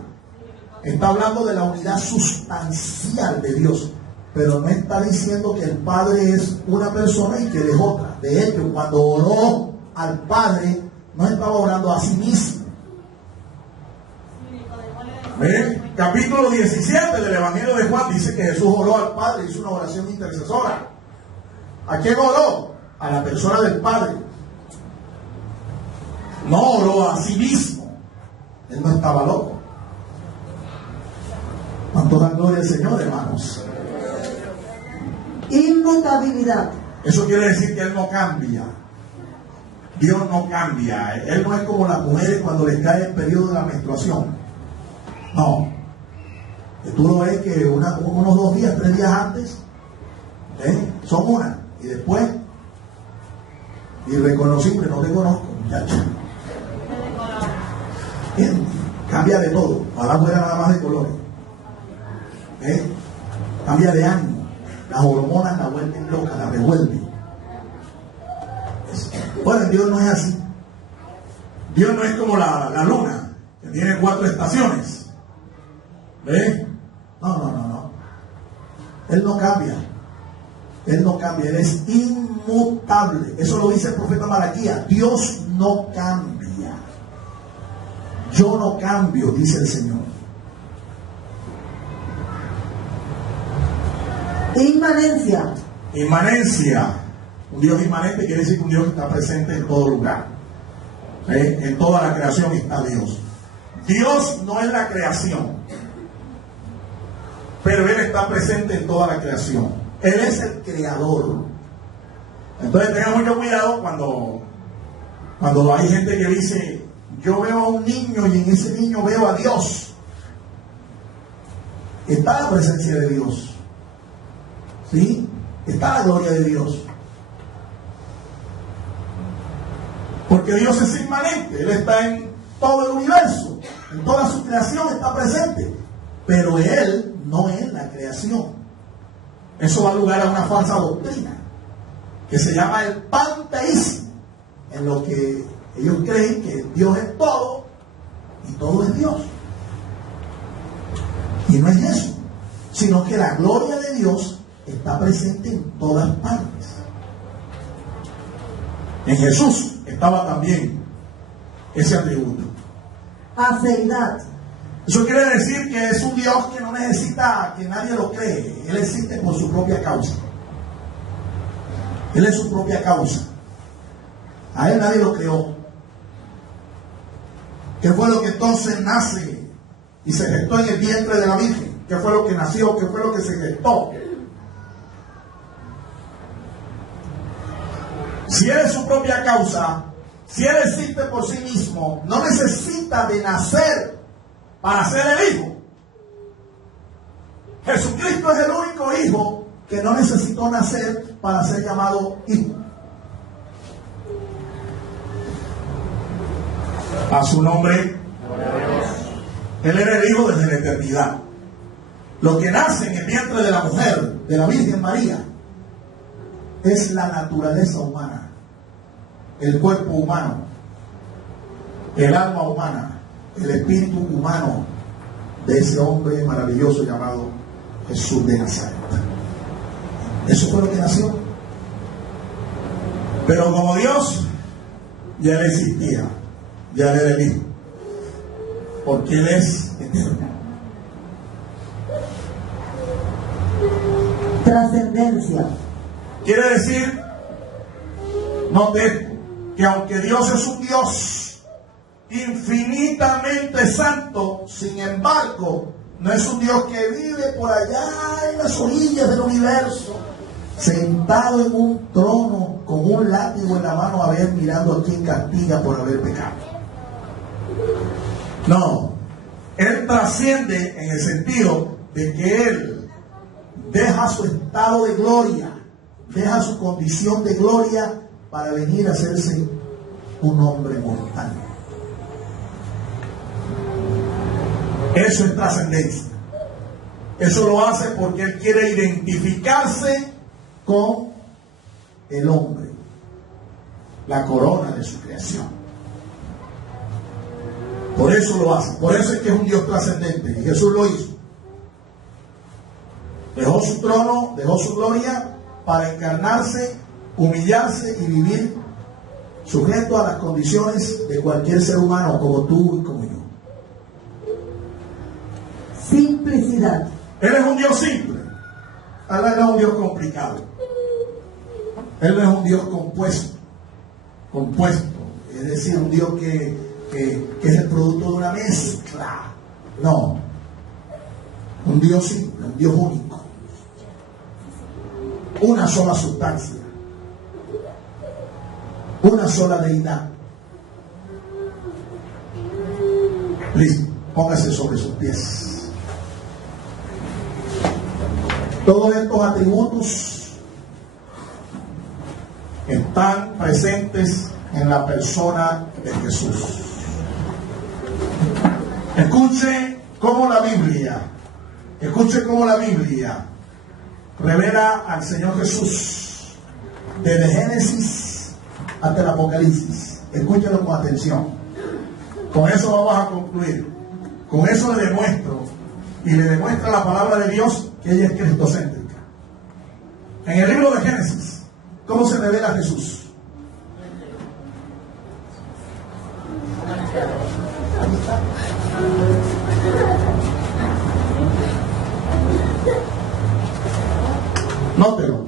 Está hablando de la unidad sustancial de Dios, pero no está diciendo que el Padre es una persona y que Él es otra. De hecho, cuando oró al Padre, no estaba orando a sí mismo. ¿Ven? Capítulo 17 del Evangelio de Juan dice que Jesús oró al Padre, hizo una oración intercesora. ¿A quién oró? A la persona del Padre. No oró a sí mismo. Él no estaba loco. ¿Cuánto da gloria al Señor, hermanos? Inmutabilidad. Eso quiere decir que Él no cambia. Dios no cambia. Él no es como las mujeres cuando les cae el periodo de la menstruación. No. Tú lo ves que unos 2 días, 3 días antes, son una. Y después, irreconocible, no te conozco, muchacho. Bien, cambia de todo. Ahora fuera nada más de colores. Cambia de ánimo. Las hormonas la vuelven loca, la revuelven. Bueno, Dios no es así. Dios no es como la luna, que tiene 4 estaciones. ¿Ves? No. Él no cambia. Él no cambia. Él es inmutable. Eso lo dice el profeta Malaquías. Dios no cambia. Yo no cambio, dice el Señor. Inmanencia. Inmanencia. Un Dios inmanente quiere decir que un Dios que está presente en todo lugar. En toda la creación está Dios. Dios no es la creación, pero Él está presente en toda la creación. Él es el creador. Entonces tengan mucho cuidado cuando hay gente que dice, yo veo a un niño y en ese niño veo a Dios. Está la presencia de Dios, ¿sí? Está la gloria de Dios. Porque Dios es inmanente, Él está en todo el universo, en toda su creación está presente, pero Él no es la creación. Eso da lugar a una falsa doctrina que se llama el panteísmo, en lo que ellos creen que Dios es todo y todo es Dios. Y no es eso, sino que la gloria de Dios está presente en todas partes. En Jesús estaba también ese atributo. Aceidad. Eso quiere decir que es un Dios que no necesita que nadie lo cree. Él existe por su propia causa. Él es su propia causa. A Él nadie lo creó. ¿Qué fue lo que entonces nace y se gestó en el vientre de la Virgen? ¿Qué fue lo que nació? ¿Qué fue lo que se gestó? Si Él es su propia causa, si Él existe por sí mismo, no necesita de nacer para ser el Hijo. Jesucristo es el único Hijo que no necesitó nacer para ser llamado Hijo. A su nombre, Él era el Hijo desde la eternidad. Lo que nace en el vientre de la mujer, de la Virgen María, es la naturaleza humana, el cuerpo humano, el alma humana, el espíritu humano de ese hombre maravilloso llamado Jesús de Nazaret. Eso fue lo que nació. Pero como Dios, ya Él existía, ya Él era el Hijo, porque Él es eterno. Trascendencia. Quiere decir, note que aunque Dios es un Dios infinitamente santo, sin embargo, no es un Dios que vive por allá en las orillas del universo, sentado en un trono con un látigo en la mano a ver, mirando a quien castiga por haber pecado. No, Él trasciende en el sentido de que Él deja su estado de gloria, deja su condición de gloria para venir a hacerse un hombre mortal. Eso es trascendencia. Eso lo hace porque Él quiere identificarse con el hombre, la corona de su creación. Por eso lo hace. Por eso es que es un Dios trascendente. Y Jesús lo hizo. Dejó su trono, dejó su gloria para encarnarse, humillarse y vivir sujeto a las condiciones de cualquier ser humano, como tú y como yo. Simplicidad. Él es un Dios simple. Él no es un Dios complicado. Él no es un Dios compuesto. Es decir, un Dios que es el producto de una mezcla. No. Un Dios simple, un Dios único. Una sola sustancia. Una sola deidad. Listo, póngase sobre sus pies. Todos estos atributos están presentes en la persona de Jesús. Escuche cómo la Biblia revela al Señor Jesús desde Génesis hasta el Apocalipsis. Escúchelo con atención. Con eso vamos a concluir. Con eso le demuestro y le demuestra la palabra de Dios que ella es cristocéntrica. En el libro de Génesis, ¿cómo se revela Jesús? Nótelo.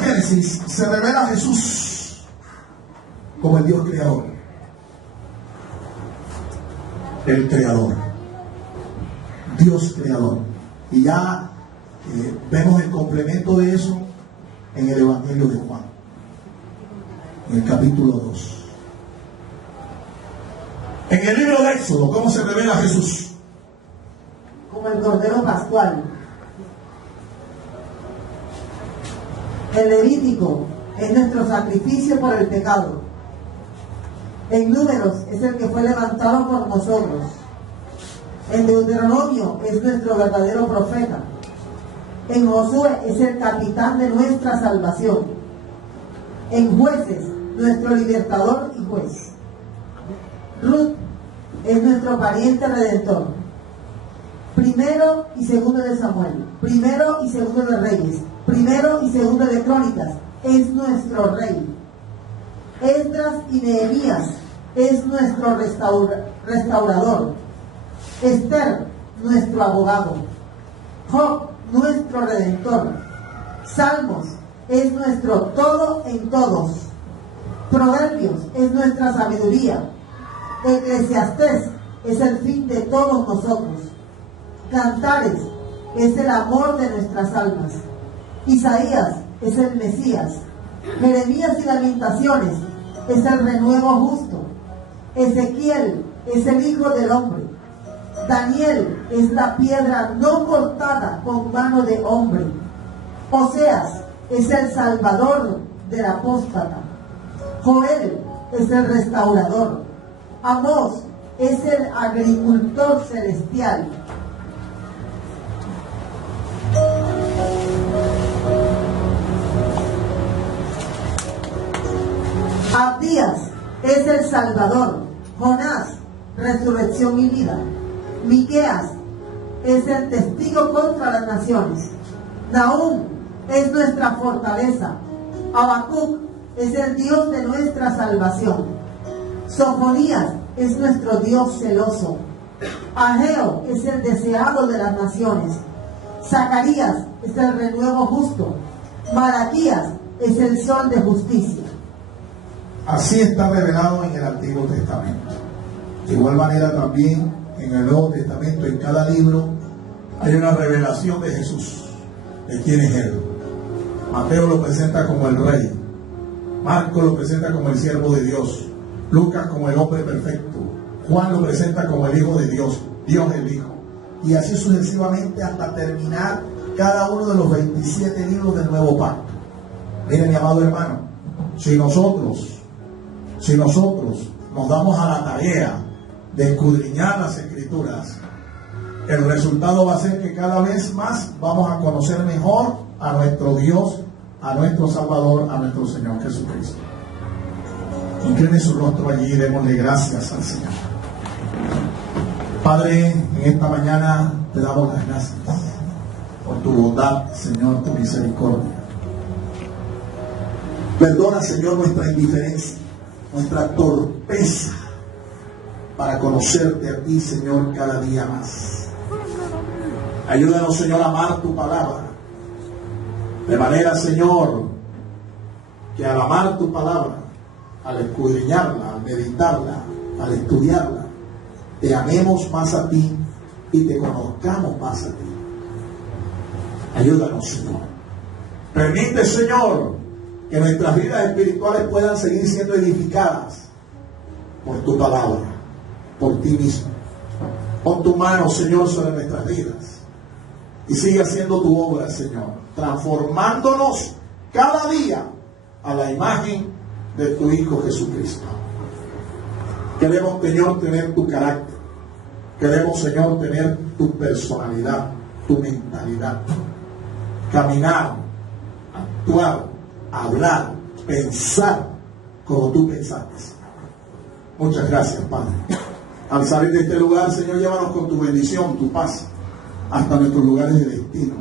Génesis se revela a Jesús como el Dios creador. El creador. Dios creador. Y ya vemos el complemento de eso en el Evangelio de Juan, en el capítulo 2. En el libro de Éxodo, ¿cómo se revela Jesús? Como el Cordero Pascual. El Levítico es nuestro sacrificio por el pecado. En Números es el que fue levantado por nosotros. En Deuteronomio es nuestro verdadero profeta. En Josué es el capitán de nuestra salvación. En Jueces, nuestro libertador y juez. Ruth es nuestro pariente redentor. Primero y segundo de Samuel, primero y segundo de Reyes, primero y segundo de Crónicas, es nuestro rey. Esdras y Nehemías es nuestro restaurador. Esther, nuestro abogado. Job, nuestro redentor. Salmos es nuestro todo en todos. Proverbios es nuestra sabiduría. Eclesiastés es el fin de todos nosotros. Cantares es el amor de nuestras almas. Isaías es el Mesías. Jeremías y Lamentaciones es el renuevo justo. Ezequiel es el Hijo del Hombre. Daniel es la piedra no cortada con mano de hombre. Oseas es el salvador del apóstata. Joel es el restaurador. Amós es el agricultor celestial. Abdías es el salvador. Jonás, resurrección y vida. Miqueas es el testigo contra las naciones. Nahum es nuestra fortaleza. Habacuc es el Dios de nuestra salvación. Sofonías es nuestro Dios celoso. Ageo es el deseado de las naciones. Zacarías es el renuevo justo. Malaquías es el sol de justicia. Así está revelado en el Antiguo Testamento. De igual manera también en el Nuevo Testamento, en cada libro, hay una revelación de Jesús, de quién es Él. Mateo lo presenta como el Rey. Marcos lo presenta como el siervo de Dios. Lucas como el hombre perfecto. Juan lo presenta como el Hijo de Dios, Dios el Hijo. Y así sucesivamente hasta terminar cada uno de los 27 libros del Nuevo Pacto. Miren, mi amado hermano, si nosotros nos damos a la tarea de escudriñar las Escrituras, el resultado va a ser que cada vez más vamos a conocer mejor a nuestro Dios, a nuestro Salvador, a nuestro Señor Jesucristo. Incline su rostro allí y démosle gracias al Señor. Padre, en esta mañana te damos las gracias por tu bondad, Señor, tu misericordia. Perdona, Señor, nuestra indiferencia, nuestra torpeza para conocerte a ti, Señor, cada día más. Ayúdanos, Señor, a amar tu palabra. De manera, Señor, que al amar tu palabra, al escudriñarla, al meditarla, al estudiarla, te amemos más a ti y te conozcamos más a ti. Ayúdanos, Señor. Permite, Señor, que nuestras vidas espirituales puedan seguir siendo edificadas por tu palabra, por ti mismo. Pon tu mano, Señor, sobre nuestras vidas y sigue haciendo tu obra, Señor, transformándonos cada día a la imagen de tu Hijo Jesucristo. Queremos, Señor, tener tu carácter. Queremos, Señor, tener tu personalidad, tu mentalidad. Caminar, actuar, hablar, pensar como tú pensaste. Muchas gracias, Padre. Al salir de este lugar, Señor, llévanos con tu bendición, tu paz, hasta nuestros lugares de destino.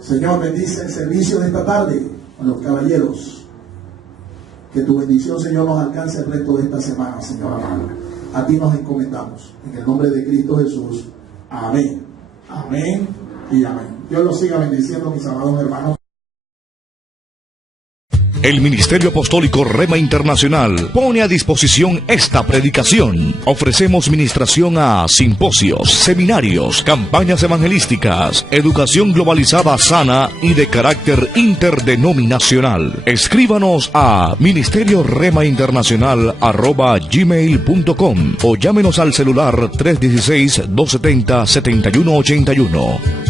Señor, bendice el servicio de esta tarde con los caballeros. Que tu bendición, Señor, nos alcance el resto de esta semana, Señor amado. A ti nos encomendamos. En el nombre de Cristo Jesús. Amén. Amén y amén. Dios los siga bendiciendo, mis amados hermanos. El Ministerio Apostólico Rema Internacional pone a disposición esta predicación. Ofrecemos ministración a simposios, seminarios, campañas evangelísticas, educación globalizada sana y de carácter interdenominacional. Escríbanos a ministerioremainternacional@gmail.com o llámenos al celular 316-270-7181.